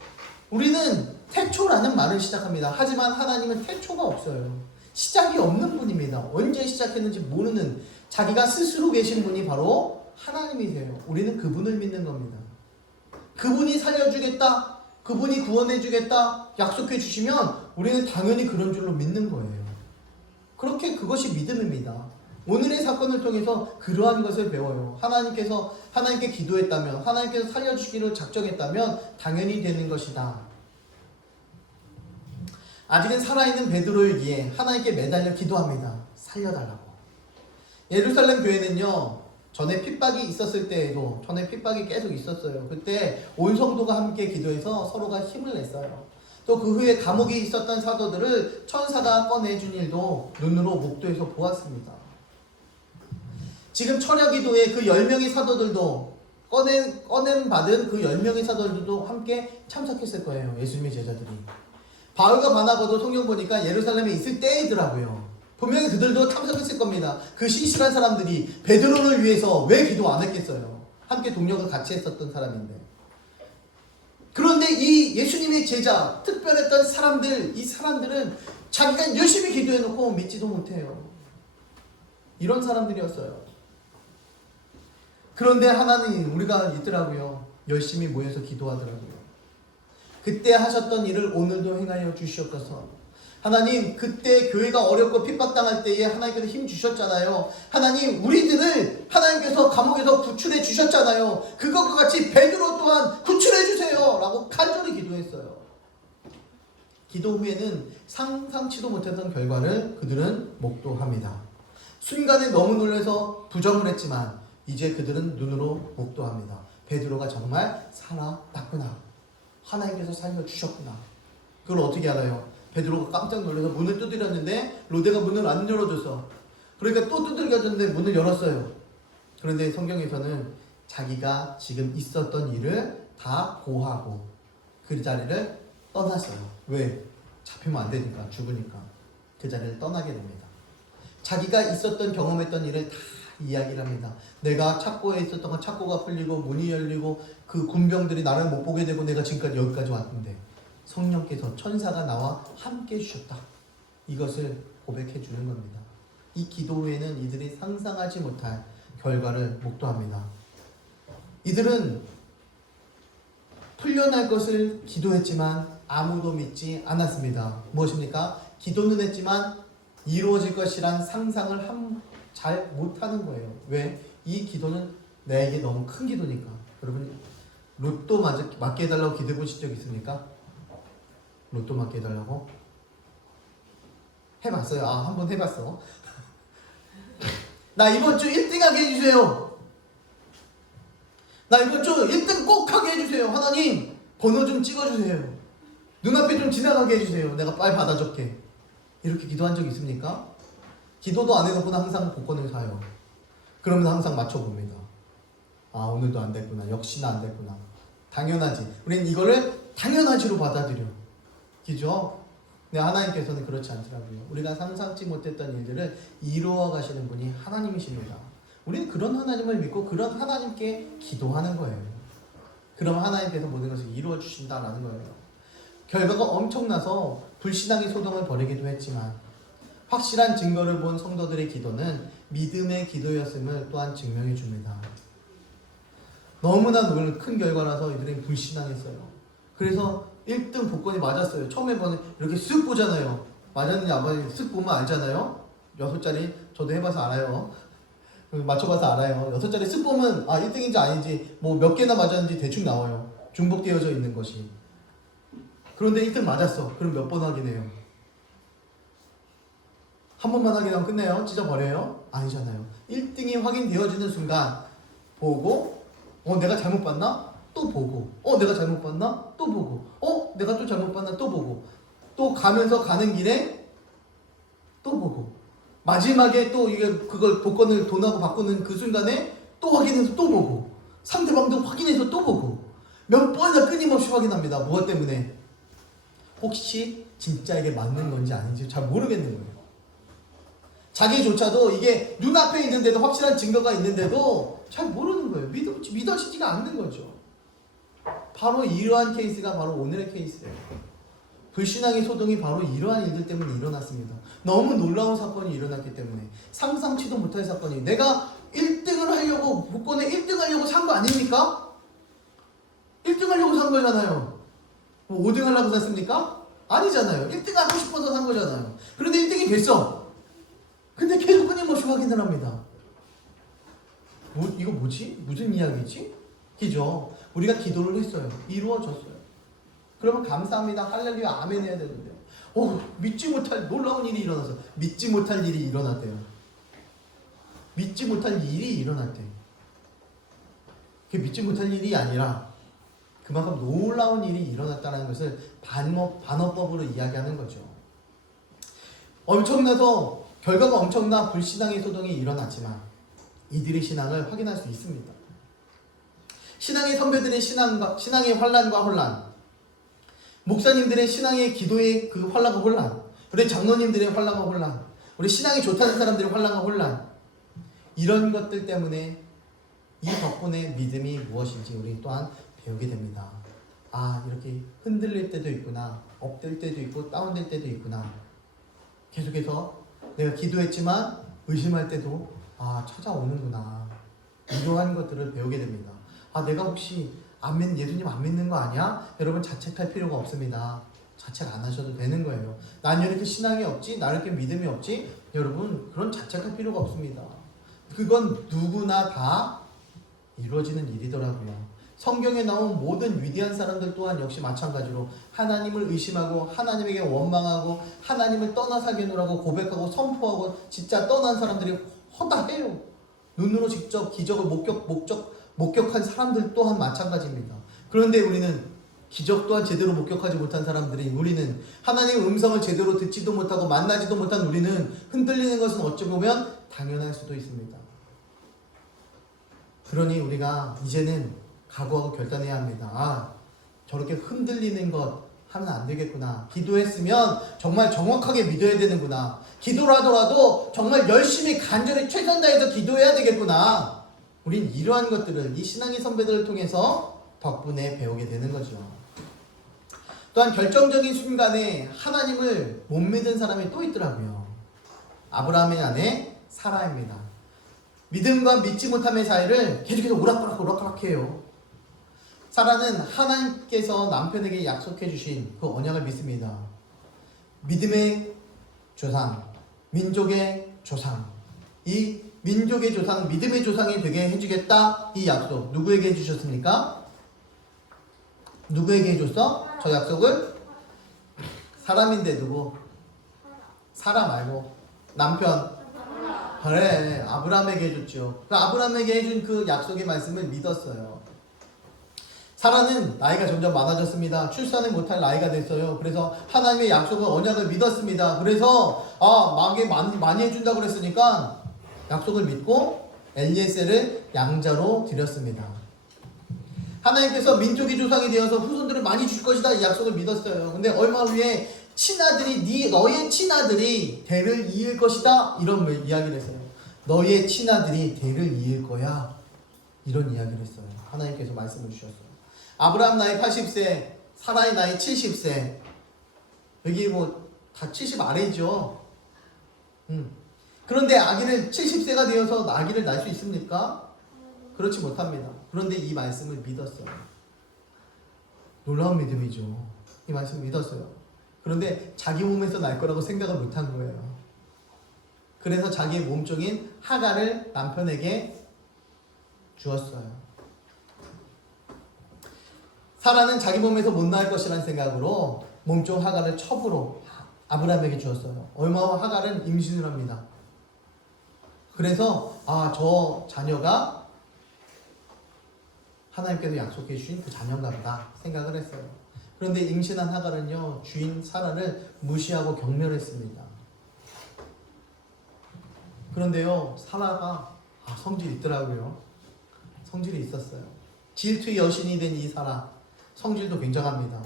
우리는 태초라는 말을 시작합니다. 하지만 하나님은 태초가 없어요. 시작이 없는 분입니다. 언제 시작했는지 모르는, 자기가 스스로 계신 분이 바로 하나님이세요. 우리는 그분을 믿는 겁니다. 그분이 살려주겠다, 그분이 구원해주겠다 약속해 주시면 우리는 당연히 그런 줄로 믿는 거예요. 그렇게 그것이 믿음입니다. 오늘의 사건을 통해서 그러한 것을 배워요. 하나님께 기도했다면, 하나님께서 살려주기를 작정했다면 당연히 되는 것이다. 아직은 살아있는 베드로를 위해 하나님께 매달려 기도합니다. 살려달라고. 예루살렘 교회는요, 전에 핍박이 있었을 때에도, 전에 핍박이 계속 있었어요. 그때 온 성도가 함께 기도해서 서로가 힘을 냈어요. 또 그 후에 감옥에 있었던 사도들을 천사가 꺼내준 일도 눈으로 목도해서 보았습니다. 지금 철야기도에 그 10명의 사도들도 받은 그 10명의 사도들도 함께 참석했을 거예요. 예수님의 제자들이. 바울과 바나바도 성경 보니까 예루살렘에 있을 때이더라고요. 분명히 그들도 참석했을 겁니다. 그 신실한 사람들이 베드로를 위해서 왜 기도 안 했겠어요? 함께 동력을 같이 했었던 사람인데. 그런데 이 예수님의 제자, 특별했던 사람들, 이 사람들은 자기가 열심히 기도해놓고 믿지도 못해요. 이런 사람들이었어요. 그런데 하나님, 우리가 있더라고요. 열심히 모여서 기도하더라고요. 그때 하셨던 일을 오늘도 행하여 주시옵소서. 하나님, 그때 교회가 어렵고 핍박당할 때에 하나님께서 힘 주셨잖아요. 하나님, 우리들을 하나님께서 감옥에서 구출해 주셨잖아요. 그것과 같이 베드로 또한 구출해 주세요 라고 간절히 기도했어요. 기도 후에는 상상치도 못했던 결과를 그들은 목도합니다. 순간에 너무 놀라서 부정을 했지만 이제 그들은 눈으로 목도합니다. 베드로가 정말 살아났구나. 하나님께서 살려주셨구나. 그걸 어떻게 알아요? 베드로가 깜짝 놀라서 문을 두드렸는데 로데가 문을 안 열어줘서, 그러니까 또 두들겨졌는데 문을 열었어요. 그런데 성경에서는 자기가 지금 있었던 일을 다 고하고 그 자리를 떠났어요. 왜? 잡히면 안 되니까, 죽으니까. 그 자리를 떠나게 됩니다. 자기가 있었던, 경험했던 일을 다 이야기를 합니다. 내가 착고에 있었던 건 착고가 풀리고 문이 열리고 그 군병들이 나를 못 보게 되고 내가 지금까지 여기까지 왔는데 성령께서, 천사가 나와 함께 해주셨다. 이것을 고백해 주는 겁니다. 이 기도 후에는 이들이 상상하지 못할 결과를 목도합니다. 이들은 풀려날 것을 기도했지만 아무도 믿지 않았습니다. 무엇입니까? 기도는 했지만 이루어질 것이란 상상을 잘 못하는 거예요. 왜? 이 기도는 나에게 너무 큰 기도니까. 여러분, 로또 맞게 해달라고 기도해 보신 적 있습니까? 로또 맞게 해달라고? 해봤어요. 한번 해봤어. 나 이번 주 1등하게 해주세요. 나 이번 주 1등 꼭 하게 해주세요. 하나님, 번호 좀 찍어주세요. 눈앞에 좀 지나가게 해주세요. 내가 빨리 받아 적게. 이렇게 기도한 적 있습니까? 기도도 안 해놓고는 항상 복권을 사요. 그러면서 항상 맞춰봅니다. 오늘도 안 됐구나. 역시나 안 됐구나. 당연하지. 우린 이거를 당연하지로 받아들여. 그죠? 근데 하나님께서는 그렇지 않더라고요. 우리가 상상치 못했던 일들을 이루어 가시는 분이 하나님이십니다. 우리는 그런 하나님을 믿고 그런 하나님께 기도하는 거예요. 그럼 하나님께서 모든 것을 이루어 주신다라는 거예요. 결과가 엄청나서 불신앙의 소동을 벌이기도 했지만 확실한 증거를 본 성도들의 기도는 믿음의 기도였음을 또한 증명해 줍니다. 너무나 큰 결과라서 이들이 불신앙했어요. 그래서 1등 복권이 맞았어요. 처음에 이렇게 쓱 보잖아요. 맞았는지 안 맞았는지 쓱 보면 알잖아요. 6자리 저도 해봐서 알아요. 맞춰봐서 알아요. 6자리 쓱 보면 1등인지 아닌지 뭐 몇 개나 맞았는지 대충 나와요. 중복되어져 있는 것이. 그런데 1등 맞았어. 그럼 몇 번 확인해요? 한 번만 확인하면 끝내요? 찢어버려요? 아니잖아요. 1등이 확인되어지는 순간 보고 내가 잘못 봤나? 또 보고 내가 잘못 봤나? 또 보고 내가 또 잘못 봤나? 또 보고 또 가면서 가는 길에 또 보고 마지막에 또 이게 그걸 복권을 돈하고 바꾸는 그 순간에 또 확인해서 또 보고 상대방도 확인해서 또 보고 몇 번이나 끊임없이 확인합니다. 무엇 때문에? 혹시 진짜 이게 맞는 건지 아닌지 잘 모르겠는 거예요. 자기조차도 이게 눈앞에 있는데도 확실한 증거가 있는데도 잘 모르는 거예요. 믿어지지가 않는 거죠. 바로 이러한 케이스가 바로 오늘의 케이스예요. 불신앙의 소동이 바로 이러한 일들 때문에 일어났습니다. 너무 놀라운 사건이 일어났기 때문에 상상치도 못할 사건이 내가 1등을 하려고 복권에 1등 하려고 산 거 아닙니까? 1등 하려고 산 거잖아요. 뭐 5등 하려고 샀습니까? 아니잖아요. 1등 하고 싶어서 산 거잖아요. 그런데 1등이 됐어. 근데 계속 끊임없이 확인을 합니다. 이거 뭐지? 무슨 이야기지? 그죠? 우리가 기도를 했어요. 이루어졌어요. 그러면 감사합니다. 할렐루야 아멘 해야 되는데요. 믿지 못할 놀라운 일이 일어나서 믿지 못할 일이 일어났대요. 믿지 못할 일이 일어났대. 그게 믿지 못할 일이 아니라 그만큼 놀라운 일이 일어났다는 것을 반어법으로 이야기하는 거죠. 엄청나서 결과가 엄청나 불신앙의 소동이 일어났지만 이들의 신앙을 확인할 수 있습니다. 신앙의 선배들의 신앙의 환란과 혼란, 목사님들의 신앙의 기도의 그 환란과 혼란, 우리 장로님들의 환란과 혼란, 우리 신앙이 좋다는 사람들의 환란과 혼란, 이런 것들 때문에 이 덕분에 믿음이 무엇인지 우리 또한 배우게 됩니다. 이렇게 흔들릴 때도 있구나, 업될 때도 있고 다운될 때도 있구나. 계속해서 내가 기도했지만 의심할 때도 찾아오는구나. 이러한 것들을 배우게 됩니다. 내가 혹시 예수님 안 믿는 거 아니야? 여러분 자책할 필요가 없습니다. 자책 안 하셔도 되는 거예요. 난 이렇게 신앙이 없지? 나 이렇게 믿음이 없지? 여러분 그런 자책할 필요가 없습니다. 그건 누구나 다 이루어지는 일이더라고요. 성경에 나온 모든 위대한 사람들 또한 역시 마찬가지로 하나님을 의심하고 하나님에게 원망하고 하나님을 떠나 살겠노라고 고백하고 선포하고 진짜 떠난 사람들이 허다해요. 눈으로 직접 기적을 목격한 사람들 또한 마찬가지입니다. 그런데 우리는 기적 또한 제대로 목격하지 못한 사람들이 우리는 하나님의 음성을 제대로 듣지도 못하고 만나지도 못한 우리는 흔들리는 것은 어찌 보면 당연할 수도 있습니다. 그러니 우리가 이제는 각오하고 결단해야 합니다. 저렇게 흔들리는 것 하면 안 되겠구나. 기도했으면 정말 정확하게 믿어야 되는구나. 기도를 하더라도 정말 열심히 간절히 최선 다해서 기도해야 되겠구나. 우린 이러한 것들을 이 신앙의 선배들을 통해서 덕분에 배우게 되는 거죠. 또한 결정적인 순간에 하나님을 못 믿은 사람이 또 있더라고요. 아브라함의 아내 사라입니다. 믿음과 믿지 못함의 사이를 계속해서 오락가락해요. 사라는 하나님께서 남편에게 약속해 주신 그 언약을 믿습니다. 믿음의 조상, 민족의 조상, 이 민족의 조상, 믿음의 조상이 되게 해주겠다. 이 약속 누구에게 해주셨습니까? 누구에게 해줬어? 저 약속을? 사람인데 누구? 사라 말고 남편. 그래, 아브라함에게 해줬죠. 아브라함에게 해준 그 약속의 말씀을 믿었어요. 사라는 나이가 점점 많아졌습니다. 출산을 못할 나이가 됐어요. 그래서 하나님의 약속을 언약을 믿었습니다. 그래서 많이 해준다고 그랬으니까 약속을 믿고 엘리에셀을 양자로 드렸습니다. 하나님께서 민족의 조상이 되어서 후손들을 많이 줄 것이다 이 약속을 믿었어요. 근데 얼마 후에 너의 친아들이 대를 이을 것이다 이런 이야기를 했어요. 너의 친아들이 대를 이을 거야 이런 이야기를 했어요. 하나님께서 말씀을 주셨어요. 아브라함 나이 80세, 사라의 나이 70세. 여기 다 70 아래죠. 그런데 아기를 70세가 되어서 아기를 낳을 수 있습니까? 그렇지 못합니다. 그런데 이 말씀을 믿었어요. 놀라운 믿음이죠. 이 말씀을 믿었어요. 그런데 자기 몸에서 날 거라고 생각을 못한 거예요. 그래서 자기의 몸종인 하갈을 남편에게 주었어요. 사라는 자기 몸에서 못 나을 것이라는 생각으로 몸종 하갈을 첩으로 아브라함에게 주었어요. 얼마 후 하갈은 임신을 합니다. 그래서 저 자녀가 하나님께서 약속해 주신 그 자녀인가 보다 생각을 했어요. 그런데 임신한 하갈은요, 주인 사라를 무시하고 경멸했습니다. 그런데요, 사라가 성질이 있더라고요. 성질이 있었어요. 질투의 여신이 된 이 사라, 성질도 굉장합니다.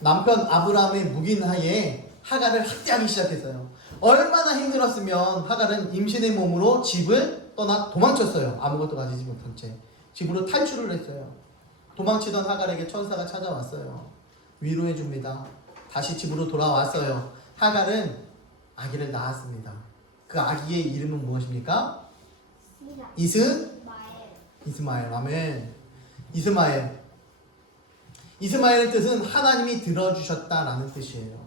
남편 아브라함의 묵인하에 하갈을 학대하기 시작했어요. 얼마나 힘들었으면 하갈은 임신의 몸으로 집을 떠나 도망쳤어요. 아무것도 가지지 못한 채 집으로 탈출을 했어요. 도망치던 하갈에게 천사가 찾아왔어요. 위로해 줍니다. 다시 집으로 돌아왔어요. 하갈은 아기를 낳았습니다. 그 아기의 이름은 무엇입니까? 이스마엘. 아멘. 이스마엘의 뜻은 하나님이 들어주셨다라는 뜻이에요.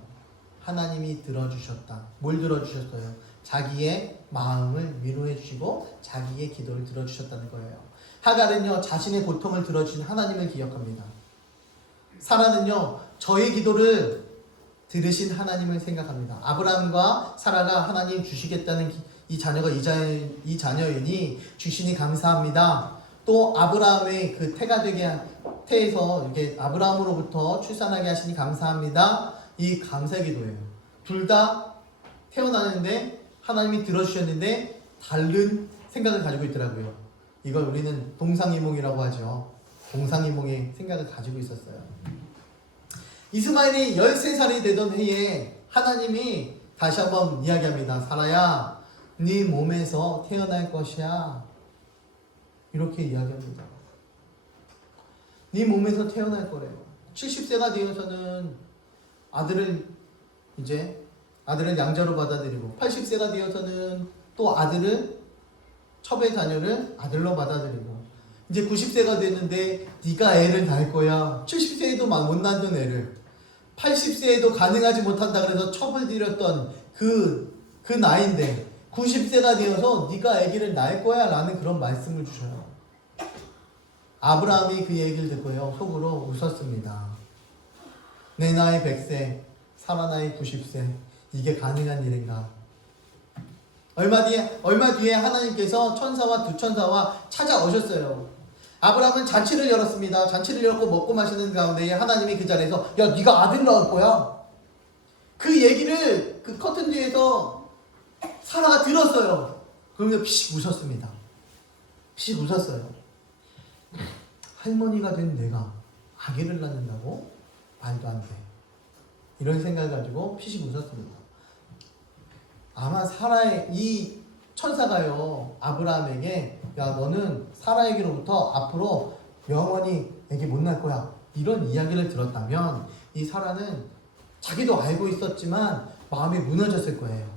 하나님이 들어주셨다. 뭘 들어주셨어요? 자기의 마음을 위로해 주시고 자기의 기도를 들어주셨다는 거예요. 하갈은요, 자신의 고통을 들어주신 하나님을 기억합니다. 사라는요, 저의 기도를 들으신 하나님을 생각합니다. 아브라함과 사라가 하나님 주시겠다는 이 자녀가 이 자녀이니 주시니 감사합니다. 또 아브라함의 그 태가 되게 태에서 이렇게 아브라함으로부터 출산하게 하시니 감사합니다. 이 감사 기도예요. 둘 다 태어나는데 하나님이 들어주셨는데 다른 생각을 가지고 있더라고요. 이걸 우리는 동상이몽이라고 하죠. 동상이몽의 생각을 가지고 있었어요. 이스마엘이 13살이 되던 해에 하나님이 다시 한번 이야기합니다. 사라야, 네 몸에서 태어날 것이야. 이렇게 이야기합니다. 네 몸에서 태어날 거래요. 70세가 되어서는 아들을 양자로 받아들이고 80세가 되어서는 또 아들을 첩의 자녀를 아들로 받아들이고 이제 90세가 됐는데 네가 애를 낳을 거야. 70세에도 막 못 낳던 애를 80세에도 가능하지 못한다 그래서 첩을 들였던 그 나이인데 90세가 되어서 네가 아기를 낳을 거야 라는 그런 말씀을 주셔요. 아브라함이 그 얘기를 듣고요, 속으로 웃었습니다. 내 나이 100세, 사라 나이 90세, 이게 가능한 일인가? 얼마 뒤에 하나님께서 천사와 두 천사와 찾아오셨어요. 아브라함은 잔치를 열었습니다. 잔치를 열고 먹고 마시는 가운데 하나님이 그 자리에서 야, 네가 아들 낳을 거야. 그 얘기를 그 커튼 뒤에서 사라가 들었어요. 그러면서 피식 웃었습니다. 피식 웃었어요. 할머니가 된 내가 아기를 낳는다고? 말도 안 돼. 이런 생각을 가지고 피식 웃었습니다. 아마 사라의 이 천사가요, 아브라함에게 야, 너는 사라에게로부터 앞으로 영원히 애기 못 낳을 거야, 이런 이야기를 들었다면 이 사라는 자기도 알고 있었지만 마음이 무너졌을 거예요.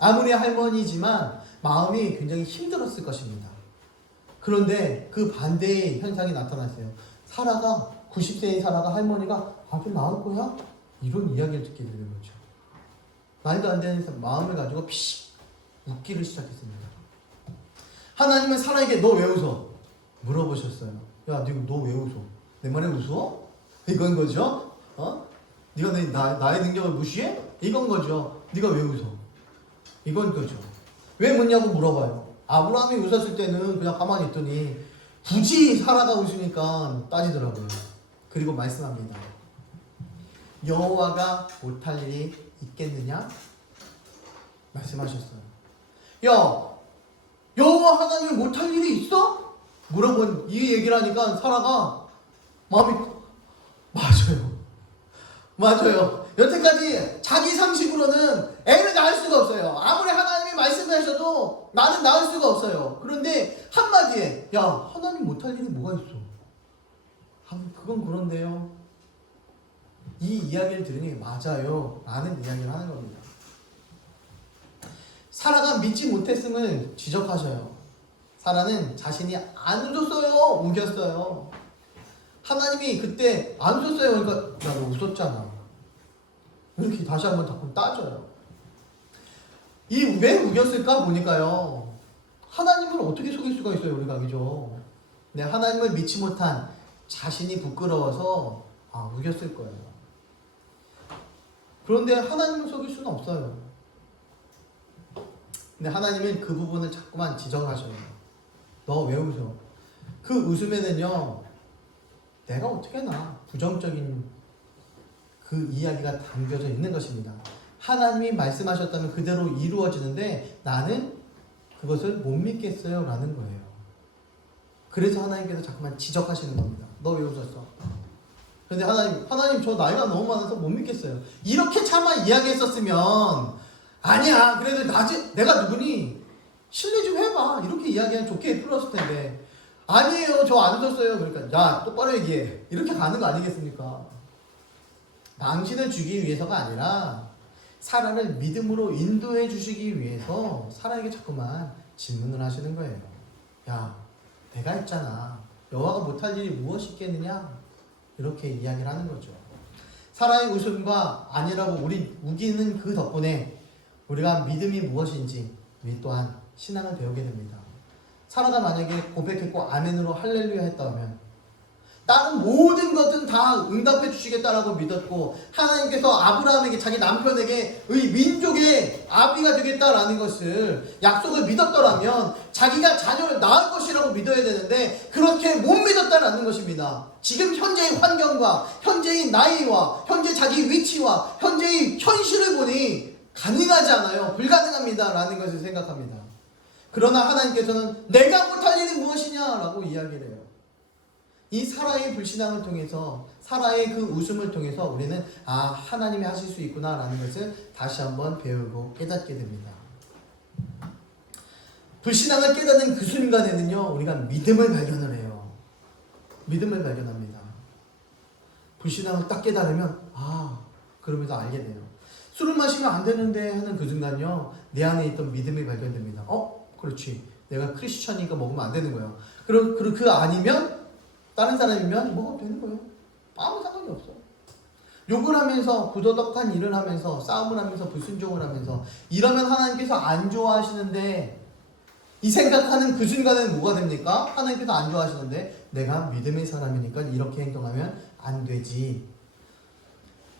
아무리 할머니지만 마음이 굉장히 힘들었을 것입니다. 그런데 그 반대의 현상이 나타났어요. 사라가 90세의 사라가 할머니가 아들 낳을 거야? 이런 이야기를 듣게 되는 거죠. 말도 안 되는 마음을 가지고 피식 웃기를 시작했습니다. 하나님은 사라에게 너 왜 웃어? 물어보셨어요. 야, 너 왜 웃어? 내 말에 웃어? 이건 거죠? 네가 나의 능력을 무시해? 이건 거죠. 네가 왜 웃어? 이건 거죠. 왜 묻냐고 물어봐요. 아브라함이 웃었을 때는 그냥 가만히 있더니 굳이 사라가 웃으니까 따지더라고요. 그리고 말씀합니다. 여호와가 못할 일이 있겠느냐? 말씀하셨어요. 야, 여호와 하나님이 못할 일이 있어? 물어본 이 얘기를 하니까 사라가 마음이 맞아요. 여태까지 자기 상식으로는 애를 낳을 수가 없어요. 아무리 하나님이 말씀하셔도 나는 낳을 수가 없어요. 그런데 한마디에 야, 하나님 못할 일이 뭐가 있어? 그건 그런데요. 이 이야기를 들으니 맞아요 라는 이야기를 하는 겁니다. 사라가 믿지 못했음을 지적하셔요. 사라는 자신이 안 웃었어요, 우겼어요. 하나님이 그때 안 웃었어요. 그러니까 야, 너 웃었잖아. 이렇게 다시 한번 자꾸 따져요. 이 왜 우겼을까 보니까요. 하나님을 어떻게 속일 수가 있어요, 우리가, 그죠? 네, 하나님을 믿지 못한 자신이 부끄러워서 우겼을 거예요. 그런데 하나님을 속일 수는 없어요. 근데 하나님은 그 부분을 자꾸만 지적하셔요. 너 왜 웃어? 그 웃음에는요, 내가 어떻게 하나 부정적인 그 이야기가 담겨져 있는 것입니다. 하나님이 말씀하셨다면 그대로 이루어지는데 나는 그것을 못 믿겠어요 라는 거예요. 그래서 하나님께서 자꾸만 지적하시는 겁니다. 너 왜 웃었어? 근데 하나님 저 나이가 너무 많아서 못 믿겠어요. 이렇게 차마 이야기했었으면 아니야 그래도 내가 누구니? 신뢰 좀 해봐. 이렇게 이야기하면 좋게 풀었을 텐데 아니에요 저 안 웃었어요. 그러니까 야 똑바로 얘기해. 이렇게 가는 거 아니겠습니까? 당신을 주기 위해서가 아니라 사라를 믿음으로 인도해 주시기 위해서 사라에게 자꾸만 질문을 하시는 거예요. 야 내가 했잖아. 여호와가 못할 일이 무엇이 있겠느냐? 이렇게 이야기를 하는 거죠. 사라의 웃음과 아니라고 우리 우기는 그 덕분에 우리가 믿음이 무엇인지 우리 또한 신앙을 배우게 됩니다. 사라가 만약에 고백했고 아멘으로 할렐루야 했다면 다른 모든 것은 다 응답해 주시겠다라고 믿었고 하나님께서 아브라함에게 자기 남편에게 민족의 아비가 되겠다라는 것을 약속을 믿었더라면 자기가 자녀를 낳을 것이라고 믿어야 되는데 그렇게 못 믿었다라는 것입니다. 지금 현재의 환경과 현재의 나이와 현재 자기 위치와 현재의 현실을 보니 가능하지 않아요. 불가능합니다 라는 것을 생각합니다. 그러나 하나님께서는 내가 못할 일이 무엇이냐라고 이야기를 해요. 이 사라의 불신앙을 통해서 사라의 그 웃음을 통해서 우리는 하나님이 하실 수 있구나 라는 것을 다시 한번 배우고 깨닫게 됩니다. 불신앙을 깨닫는 그 순간에는요 우리가 믿음을 발견을 해요. 믿음을 발견합니다. 불신앙을 딱 깨달으면 그러면서 알게 돼요. 술을 마시면 안 되는데 하는 그 순간요 내 안에 있던 믿음이 발견됩니다. 그렇지 내가 크리스천이니까 먹으면 안 되는 거예요. 그리고 그 아니면 다른 사람이면 먹어도 되는 거예요. 아무 상관이 없어. 욕을 하면서 부도덕한 일을 하면서 싸움을 하면서 불순종을 하면서 이러면 하나님께서 안 좋아하시는데 이 생각하는 그 순간에는 뭐가 됩니까? 하나님께서 안 좋아하시는데 내가 믿음의 사람이니까 이렇게 행동하면 안 되지.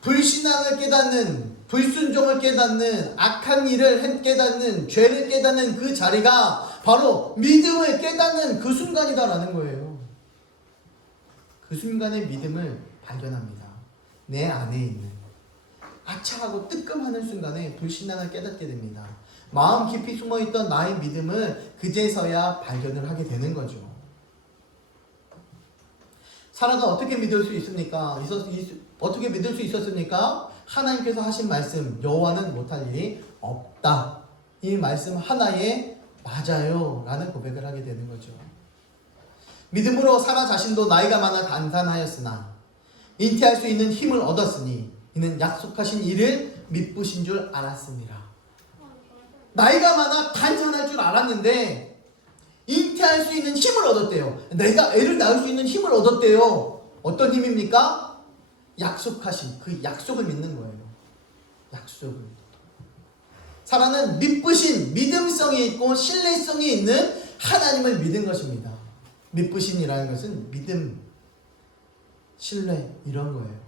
불신앙을 깨닫는 불순종을 깨닫는 악한 일을 깨닫는 죄를 깨닫는 그 자리가 바로 믿음을 깨닫는 그 순간이다라는 거예요. 그 순간의 믿음을 발견합니다. 내 안에 있는 아차하고 뜨끔하는 순간에 불신앙을 깨닫게 됩니다. 마음 깊이 숨어있던 나의 믿음을 그제서야 발견을 하게 되는 거죠. 사라가 어떻게 믿을 수 있습니까? 어떻게 믿을 수 있었습니까? 하나님께서 하신 말씀 여호와는 못할 일이 없다. 이 말씀 하나에 맞아요 라는 고백을 하게 되는 거죠. 믿음으로 사라 자신도 나이가 많아 단단하였으나 잉태할 수 있는 힘을 얻었으니 이는 약속하신 이를 미쁘신 줄 알았습니다. 나이가 많아 단단할 줄 알았는데 잉태할 수 있는 힘을 얻었대요. 내가 애를 낳을 수 있는 힘을 얻었대요. 어떤 힘입니까? 약속하신 그 약속을 믿는 거예요. 약속을. 사라는 미쁘신 믿음성이 있고 신뢰성이 있는 하나님을 믿은 것입니다. 미쁘신이라는 것은 믿음, 신뢰 이런 거예요.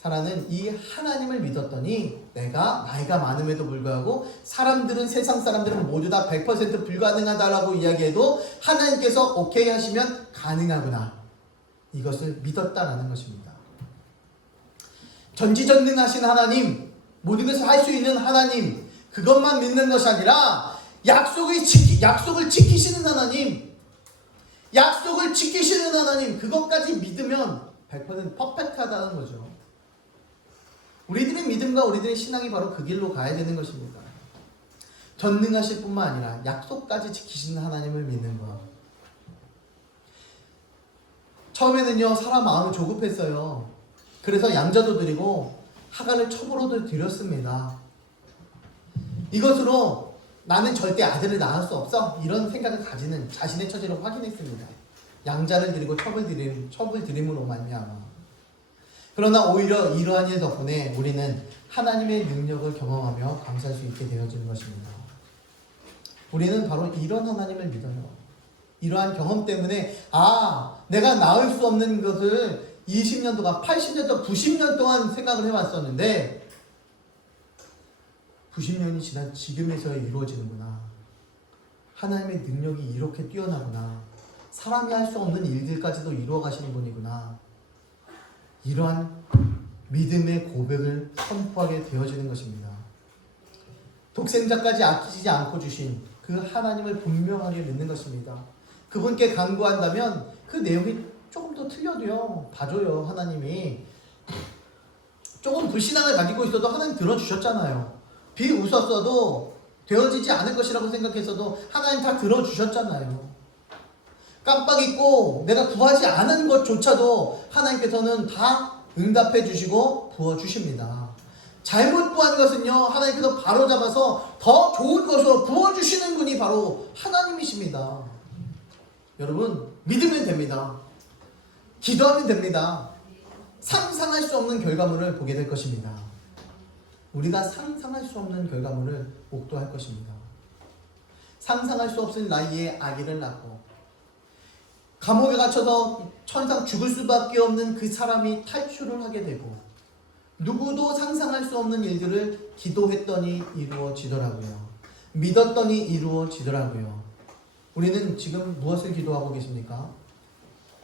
사라는 이 하나님을 믿었더니 내가 나이가 많음에도 불구하고 세상 사람들은 모두 다 100% 불가능하다라고 이야기해도 하나님께서 오케이 하시면 가능하구나. 이것을 믿었다라는 것입니다. 전지전능하신 하나님, 모든 것을 할 수 있는 하나님, 그것만 믿는 것이 아니라 약속을 지키시는 하나님, 약속을 지키시는 하나님, 그것까지 믿으면 100% 퍼펙트하다는 거죠. 우리들의 믿음과 우리들의 신앙이 바로 그 길로 가야 되는 것입니다. 전능하실 뿐만 아니라 약속까지 지키시는 하나님을 믿는 것. 처음에는요 사라 마음이 조급했어요. 그래서 양자도 드리고 하갈을 첩으로도 드렸습니다. 이것으로 나는 절대 아들을 낳을 수 없어 이런 생각을 가지는 자신의 처지를 확인했습니다. 양자를 드리고 첩을 드림으로 말미암아. 그러나 오히려 이러한 일 덕분에 우리는 하나님의 능력을 경험하며 감사할 수 있게 되어지는 것입니다. 우리는 바로 이런 하나님을 믿어요. 이러한 경험 때문에 내가 나을 수 없는 것을 20년 동안, 80년 동안, 90년 동안 생각을 해왔었는데 90년이 지난 지금에서야 이루어지는구나. 하나님의 능력이 이렇게 뛰어나구나. 사람이 할 수 없는 일들까지도 이루어 가시는 분이구나. 이러한 믿음의 고백을 선포하게 되어지는 것입니다. 독생자까지 아끼지 않고 주신 그 하나님을 분명하게 믿는 것입니다. 그분께 간구한다면 그 내용이 조금 더 틀려도요, 봐줘요. 하나님이 조금 불신앙을 가지고 있어도 하나님 들어주셨잖아요. 비웃었어도 되어지지 않을 것이라고 생각했어도 하나님 다 들어주셨잖아요. 깜빡 잊고 내가 구하지 않은 것조차도 하나님께서는 다 응답해 주시고 부어주십니다. 잘못 구한 것은요, 하나님께서 바로 잡아서 더 좋은 것으로 부어주시는 분이 바로 하나님이십니다. 여러분, 믿으면 됩니다. 기도하면 됩니다. 상상할 수 없는 결과물을 보게 될 것입니다. 우리가 상상할 수 없는 결과물을 목도할 것입니다. 상상할 수 없을 나이에 아기를 낳고 감옥에 갇혀서 천상 죽을 수밖에 없는 그 사람이 탈출을 하게 되고 누구도 상상할 수 없는 일들을 기도했더니 이루어지더라고요. 믿었더니 이루어지더라고요. 우리는 지금 무엇을 기도하고 계십니까?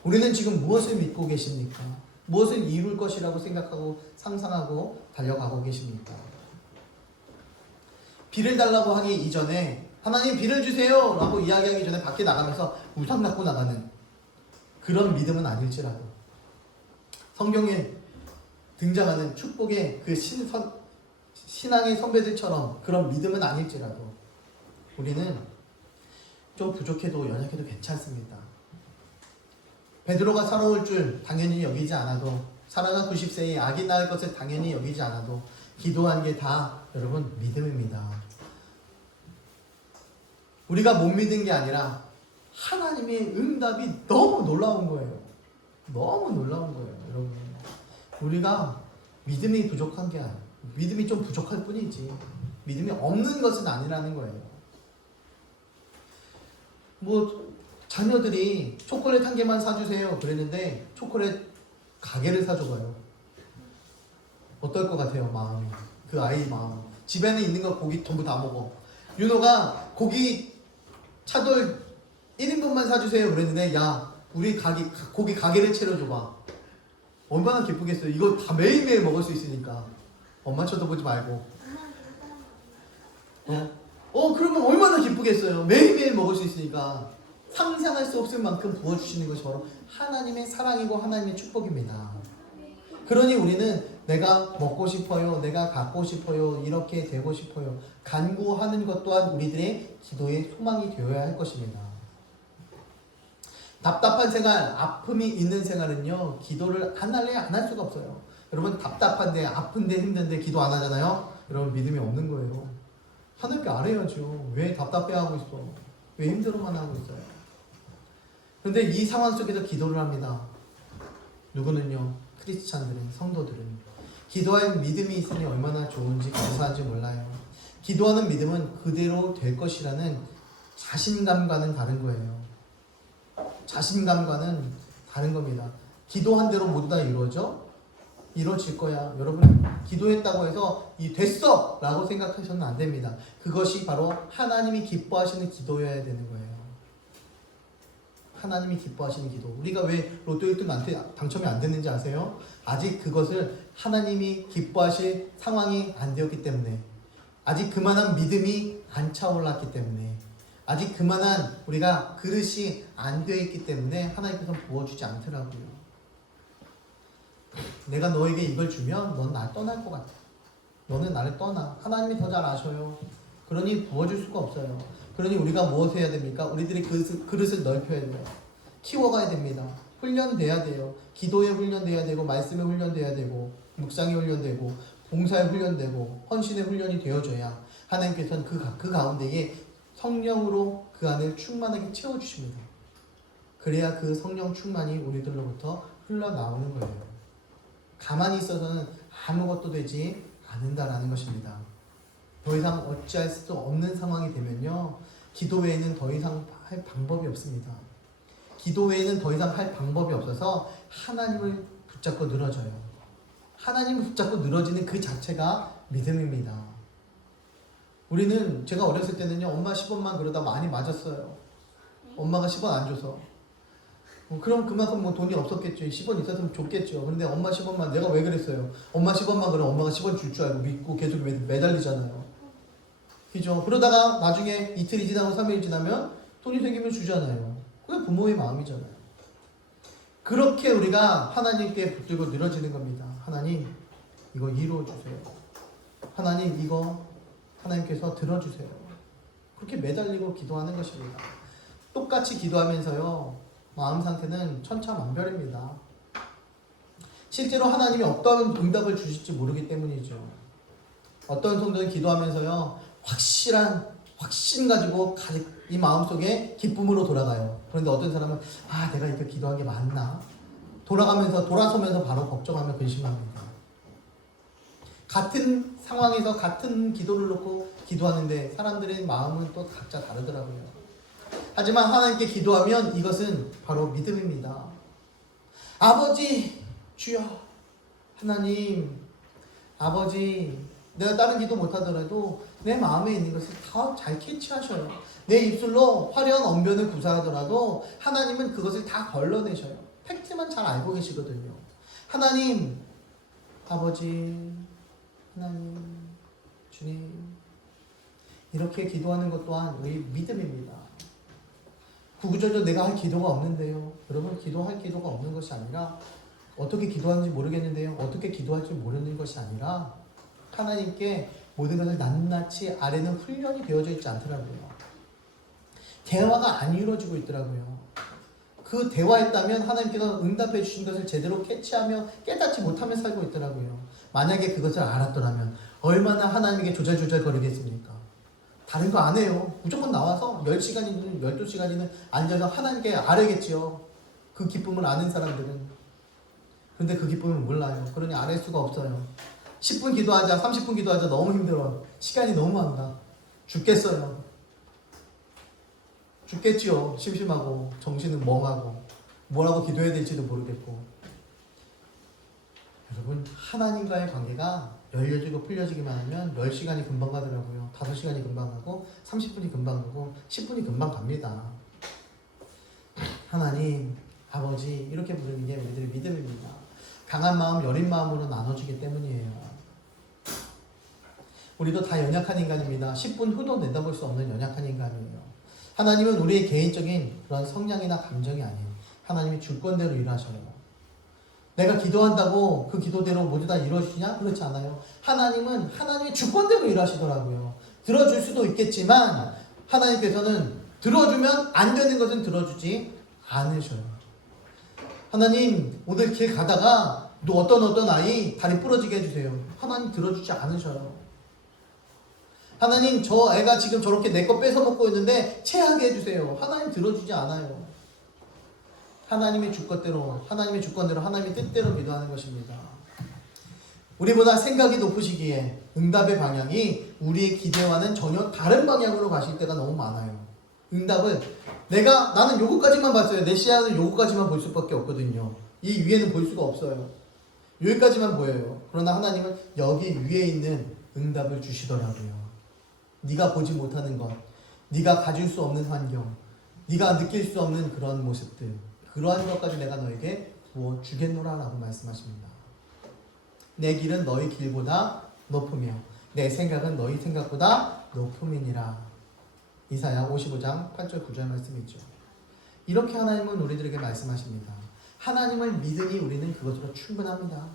우리는 지금 무엇을 믿고 계십니까? 무엇을 이룰 것이라고 생각하고 상상하고 달려가고 계십니까? 비를 달라고 하기 이전에 하나님 비를 주세요 라고 이야기하기 전에 밖에 나가면서 우상 갖고 나가는 그런 믿음은 아닐지라도 성경에 등장하는 축복의 그 신앙의 선배들처럼 그런 믿음은 아닐지라도 우리는 좀 부족해도 연약해도 괜찮습니다. 베드로가 살아올 줄 당연히 여기지 않아도 사라가 90세에 아기 낳을 것을 당연히 여기지 않아도 기도한 게 다 여러분 믿음입니다. 우리가 못 믿은 게 아니라 하나님의 응답이 너무 놀라운 거예요. 너무 놀라운 거예요. 여러분, 우리가 믿음이 부족한 게 아니에요. 믿음이 좀 부족할 뿐이지 믿음이 없는 것은 아니라는 거예요. 자녀들이 초콜릿 한 개만 사주세요 그랬는데 초콜릿 가게를 사줘봐요. 어떨 것 같아요? 마음이. 그 아이 마음. 집에는 있는 거 고기 전부 다 먹어. 윤호가 고기 차돌 1인분만 사주세요 그랬는데 야 우리 고기 가게를 차려줘봐. 얼마나 기쁘겠어요. 이거 다 매일매일 먹을 수 있으니까. 엄마 쳐다보지 말고. 그러면 얼마나 기쁘겠어요. 매일매일 먹을 수 있으니까. 상상할 수 없을 만큼 부어주시는 것이 바로 하나님의 사랑이고 하나님의 축복입니다. 그러니 우리는 내가 먹고 싶어요, 내가 갖고 싶어요, 이렇게 되고 싶어요 간구하는 것 또한 우리들의 기도의 소망이 되어야 할 것입니다. 답답한 생활, 아픔이 있는 생활은요 기도를 안 할래 안 할 수가 없어요. 여러분 답답한데 아픈데 힘든데 기도 안 하잖아요. 여러분 믿음이 없는 거예요. 하나님께 안 해야죠. 왜 답답해하고 있어? 왜 힘들어만 하고 있어요? 그런데 이 상황 속에서 기도를 합니다. 누구는요? 크리스찬들은, 성도들은 기도할 믿음이 있으니 얼마나 좋은지 감사한지 몰라요. 기도하는 믿음은 그대로 될 것이라는 자신감과는 다른 거예요. 자신감과는 다른 겁니다. 기도한 대로 모두 다 이루어져? 이루어질 거야. 여러분 기도했다고 해서 됐어! 라고 생각하셔서는 안 됩니다. 그것이 바로 하나님이 기뻐하시는 기도여야 되는 거예요. 하나님이 기뻐하시는 기도. 우리가 왜 로또 1등 당첨이 안 됐는지 아세요? 아직 그것을 하나님이 기뻐하실 상황이 안 되었기 때문에, 아직 그만한 믿음이 안 차올랐기 때문에, 아직 그만한 우리가 그릇이 안 되어 있기 때문에 하나님께서 부어주지 않더라고요. 내가 너에게 이걸 주면 넌 날 떠날 것 같아. 너는 나를 떠나. 하나님이 더 잘 아셔요. 그러니 부어줄 수가 없어요. 그러니 우리가 무엇을 해야 됩니까? 우리들이 그릇을 넓혀야 돼요. 키워가야 됩니다. 훈련돼야 돼요. 기도에 훈련돼야 되고, 말씀에 훈련돼야 되고, 묵상에 훈련되고, 봉사에 훈련되고, 헌신에 훈련이 되어줘야 하나님께서는 그 가운데에 성령으로 그 안을 충만하게 채워주십니다. 그래야 그 성령 충만이 우리들로부터 흘러나오는 거예요. 가만히 있어서는 아무것도 되지 않는다라는 것입니다. 더 이상 어찌할 수 없는 상황이 되면요, 기도 외에는 더 이상 할 방법이 없습니다. 기도 외에는 더 이상 할 방법이 없어서 하나님을 붙잡고 늘어져요. 하나님을 붙잡고 늘어지는 그 자체가 믿음입니다. 우리는, 제가 어렸을 때는요, 엄마 10원만 그러다 많이 맞았어요. 엄마가 10원 안 줘서. 그럼 그만큼 뭐 돈이 없었겠죠. 10원 있었으면 좋겠죠. 근데 엄마 10원만, 내가 왜 그랬어요? 엄마 10원만 그러면 엄마가 10원 줄 줄 알고 믿고 계속 매달리잖아요. 그죠? 그러다가 나중에 이틀이 지나고 3일이 지나면 돈이 생기면 주잖아요. 그게 부모의 마음이잖아요. 그렇게 우리가 하나님께 붙들고 늘어지는 겁니다. 하나님, 이거 이루어 주세요. 하나님, 이거 하나님께서 들어주세요. 그렇게 매달리고 기도하는 것입니다. 똑같이 기도하면서요, 마음 상태는 천차만별입니다. 실제로 하나님이 어떤 응답을 주실지 모르기 때문이죠. 어떤 성도는 기도하면서요, 확신 가지고 이 마음속에 기쁨으로 돌아가요. 그런데 어떤 사람은 내가 이렇게 기도한 게 맞나? 돌아서면서 바로 걱정하며 근심합니다. 같은 상황에서 같은 기도를 놓고 기도하는데 사람들의 마음은 또 각자 다르더라고요. 하지만 하나님께 기도하면 이것은 바로 믿음입니다. 아버지, 주여, 하나님, 아버지, 내가 다른 기도 못하더라도 내 마음에 있는 것을 다 잘 캐치하셔요. 내 입술로 화려한 언변을 구사하더라도 하나님은 그것을 다 걸러내셔요. 팩트만 잘 알고 계시거든요. 하나님, 아버지, 하나님, 주님, 이렇게 기도하는 것 또한 우리 믿음입니다. 구구절절 내가 할 기도가 없는데요. 여러분, 기도할 기도가 없는 것이 아니라 어떻게 기도하는지 모르겠는데요. 어떻게 기도할지 모르는 것이 아니라 하나님께 모든 것을 낱낱이 아래는 훈련이 되어져 있지 않더라고요. 대화가 안 이루어지고 있더라고요. 그 대화했다면 하나님께서 응답해 주신 것을 제대로 캐치하며 깨닫지 못하며 살고 있더라고요. 만약에 그것을 알았더라면 얼마나 하나님에게 조잘조잘 거리겠습니까? 다른 거 안 해요. 무조건 나와서 10시간이든 12시간이든 앉아서 하나님께 아뢰겠지요. 그 기쁨을 아는 사람들은. 그런데 그 기쁨을 몰라요. 그러니 아뢰 수가 없어요. 10분 기도하자, 30분 기도하자, 너무 힘들어. 시간이 너무 안 가. 죽겠어요. 죽겠지요. 심심하고 정신은 멍하고 뭐라고 기도해야 될지도 모르겠고. 여러분, 하나님과의 관계가 열려지고 풀려지기만 하면 10시간이 금방 가더라고요. 5시간이 금방 가고 30분이 금방 가고 10분이 금방 갑니다. 하나님, 아버지, 이렇게 부르는 게 우리들의 믿음입니다. 강한 마음, 여린 마음으로 나눠주기 때문이에요. 우리도 다 연약한 인간입니다. 10분 후도 내다볼 수 없는 연약한 인간이에요. 하나님은 우리의 개인적인 그런 성향이나 감정이 아닌 하나님이 주권대로 일하셔요. 내가 기도한다고 그 기도대로 모두 다 이루어지냐? 그렇지 않아요. 하나님은 하나님의 주권대로 일하시더라고요. 들어줄 수도 있겠지만 하나님께서는 들어주면 안 되는 것은 들어주지 않으셔요. 하나님, 오늘 길 가다가 또 어떤 아이 다리 부러지게 해주세요. 하나님 들어주지 않으셔요. 하나님, 저 애가 지금 저렇게 내 거 뺏어 먹고 있는데 체하게 해주세요. 하나님 들어주지 않아요. 하나님의 주권대로, 하나님의 뜻대로 기도하는 것입니다. 우리보다 생각이 높으시기에 응답의 방향이 우리의 기대와는 전혀 다른 방향으로 가실 때가 너무 많아요. 응답을 나는 요거까지만 봤어요. 내 시야는 요거까지만 볼 수밖에 없거든요. 이 위에는 볼 수가 없어요. 여기까지만 보여요. 그러나 하나님은 여기 위에 있는 응답을 주시더라고요. 네가 보지 못하는 것, 네가 가질 수 없는 환경, 네가 느낄 수 없는 그런 모습들, 그러한 것까지 내가 너에게 부어 주겠노라 라고 말씀하십니다. 내 길은 너희 길보다 높으며 내 생각은 너희 생각보다 높음이니라. 이사야 55장 8절 9절 말씀이죠. 이렇게 하나님은 우리들에게 말씀하십니다. 하나님을 믿으니 우리는 그것으로 충분합니다.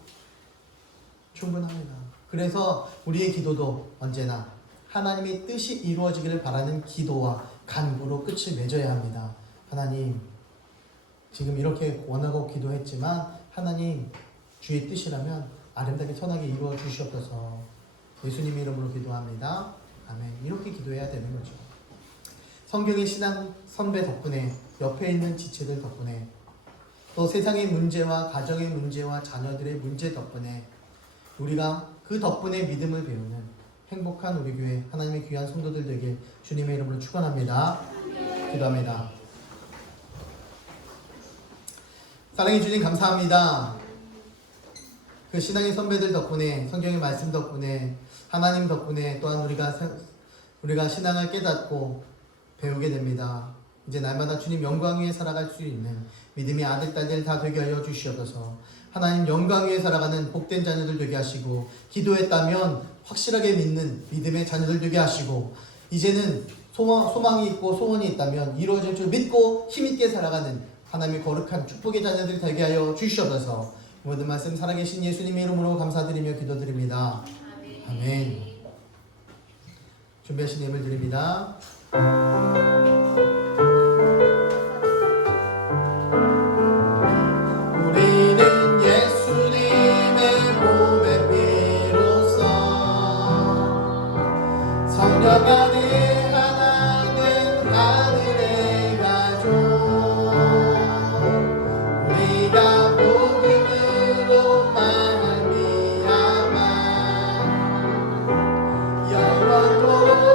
충분합니다. 그래서 우리의 기도도 언제나 하나님의 뜻이 이루어지기를 바라는 기도와 간구로 끝을 맺어야 합니다. 하나님, 지금 이렇게 원하고 기도했지만 하나님, 주의 뜻이라면 아름답게 선하게 이루어 주시옵소서. 예수님 이름으로 기도합니다. 아멘. 이렇게 기도해야 되는 거죠. 성경의 신앙 선배 덕분에, 옆에 있는 지체들 덕분에, 또 세상의 문제와 가정의 문제와 자녀들의 문제 덕분에 우리가 그 덕분에 믿음을 배우는 행복한 우리 교회 하나님의 귀한 성도들 되길 주님의 이름으로 축원합니다. 기도합니다. 사랑해 주님 감사합니다. 그 신앙의 선배들 덕분에 성경의 말씀 덕분에 하나님 덕분에 또한 우리가 신앙을 깨닫고 배우게 됩니다. 이제 날마다 주님 영광 위에 살아갈 수 있는 믿음의 아들 딸들 다 되게 하여 주시옵소서. 하나님 영광 위에 살아가는 복된 자녀들 되게 하시고 기도했다면 확실하게 믿는 믿음의 자녀들 되게 하시고 이제는 소망이 있고 소원이 있다면 이루어질 줄 믿고 힘있게 살아가는 하나님의 거룩한 축복의 자녀들 되게 하여 주시옵소서. 모든 말씀 살아계신 예수님의 이름으로 감사드리며 기도드립니다. 아멘. 준비하신 예물 드립니다. 우리는 예수님의 몸의 피로써 성령 안에 하나된 하늘의 가족 우리가 복음으로 말미암아 영원토록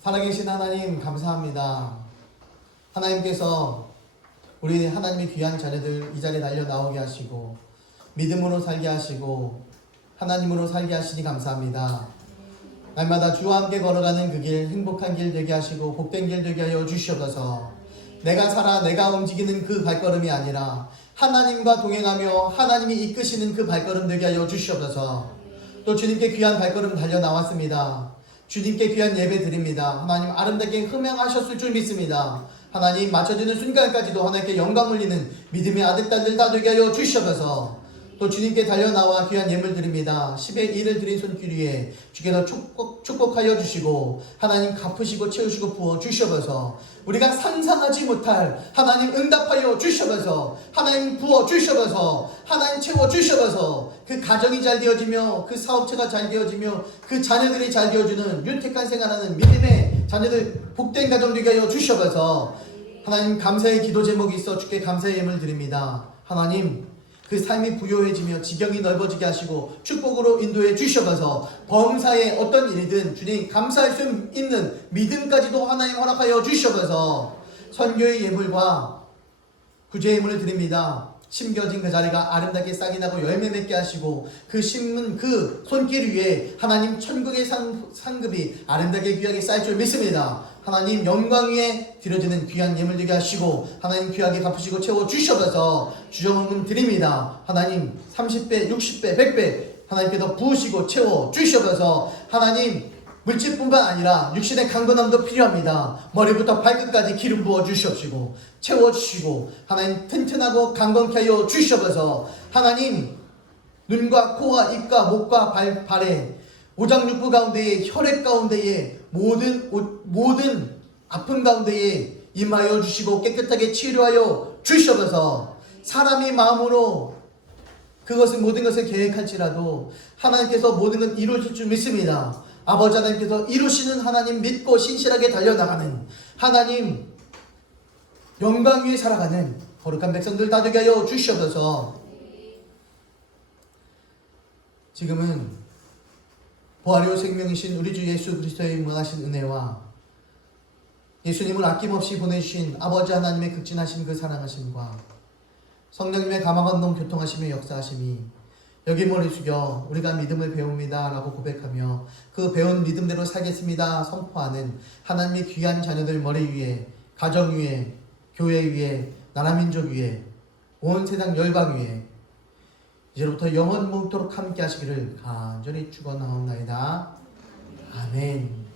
살아계신 하나님 감사합니다. 하나님께서 우리 하나님의 귀한 자녀들 이 자리에 달려 나오게 하시고 믿음으로 살게 하시고 하나님으로 살게 하시니 감사합니다. 날마다 주와 함께 걸어가는 그 길 행복한 길 되게 하시고 복된 길 되게 하여 주시옵소서. 내가 살아 내가 움직이는 그 발걸음이 아니라 하나님과 동행하며 하나님이 이끄시는 그 발걸음 되게 하여 주시옵소서. 또 주님께 귀한 발걸음 달려 나왔습니다. 주님께 귀한 예배 드립니다. 하나님 아름답게 흠양하셨을 줄 믿습니다. 하나님 맞춰지는 순간까지도 하나님께 영광 올리는 믿음의 아들 딸들 다 되게 하여 주시옵소서. 또 주님께 달려나와 귀한 예물 드립니다. 10의 1을 드린 손길 위에 주께서 축복하여 주시고 하나님 갚으시고 채우시고 부어 주시옵소서. 우리가 상상하지 못할 하나님 응답하여 주시옵소서. 하나님 부어 주시옵소서. 하나님 채워 주시옵소서. 그 가정이 잘 되어지며 그 사업체가 잘 되어지며 그 자녀들이 잘 되어주는 윤택한 생활하는 믿음의 자녀들 복된 가정 되게 하여 주시옵소서. 하나님 감사의 기도 제목이 있어 주께 감사의 예물 드립니다. 하나님 그 삶이 부요해지며 지경이 넓어지게 하시고 축복으로 인도해 주셔서 범사에 어떤 일이든 주님 감사할 수 있는 믿음까지도 하나님 허락하여 주셔서 선교의 예물과 구제의 예물을 드립니다. 심겨진 그 자리가 아름답게 싹이 나고 열매 맺게 하시고 그 심은 그 손길 위에 하나님 천국의 상급이 아름답게 귀하게 쌓일 줄 믿습니다. 하나님 영광 위에 드려지는 귀한 예물 되게 하시고 하나님 귀하게 갚으시고 채워 주셔서 주정은 드립니다. 하나님 30배 60배 100배 하나님께 더 부으시고 채워 주셔서 하나님 물질뿐만 아니라 육신의 강건함도 필요합니다. 머리부터 발끝까지 기름 부어 주시옵시고 채워주시고 하나님 튼튼하고 강건케 하여 주시옵소서. 하나님 눈과 코와 입과 목과 발에 오장육부 가운데에 혈액 가운데에 모든 아픔 가운데에 임하여 주시고 깨끗하게 치료하여 주시옵소서. 사람이 마음으로 그것을 모든 것을 계획할지라도 하나님께서 모든 것 이루실 줄 믿습니다. 아버지 하나님께서 이루시는 하나님 믿고 신실하게 달려나가는 하나님 영광 위에 살아가는 거룩한 백성들 다 되게 하여 주시옵소서. 지금은 부활이요 생명이신 우리 주 예수 그리스도의 무한하신 은혜와 예수님을 아낌없이 보내주신 아버지 하나님의 극진하신 그 사랑하심과 성령님의 가망없는 교통하심의 역사하심이 여기 머리 숙여 우리가 믿음을 배웁니다 라고 고백하며 그 배운 믿음대로 살겠습니다 선포하는 하나님의 귀한 자녀들 머리 위에, 가정 위에, 교회 위에, 나라 민족 위에, 온 세상 열방 위에 이제부터 영원 모토록 함께 하시기를 간절히 축원하옵나이다. 아멘.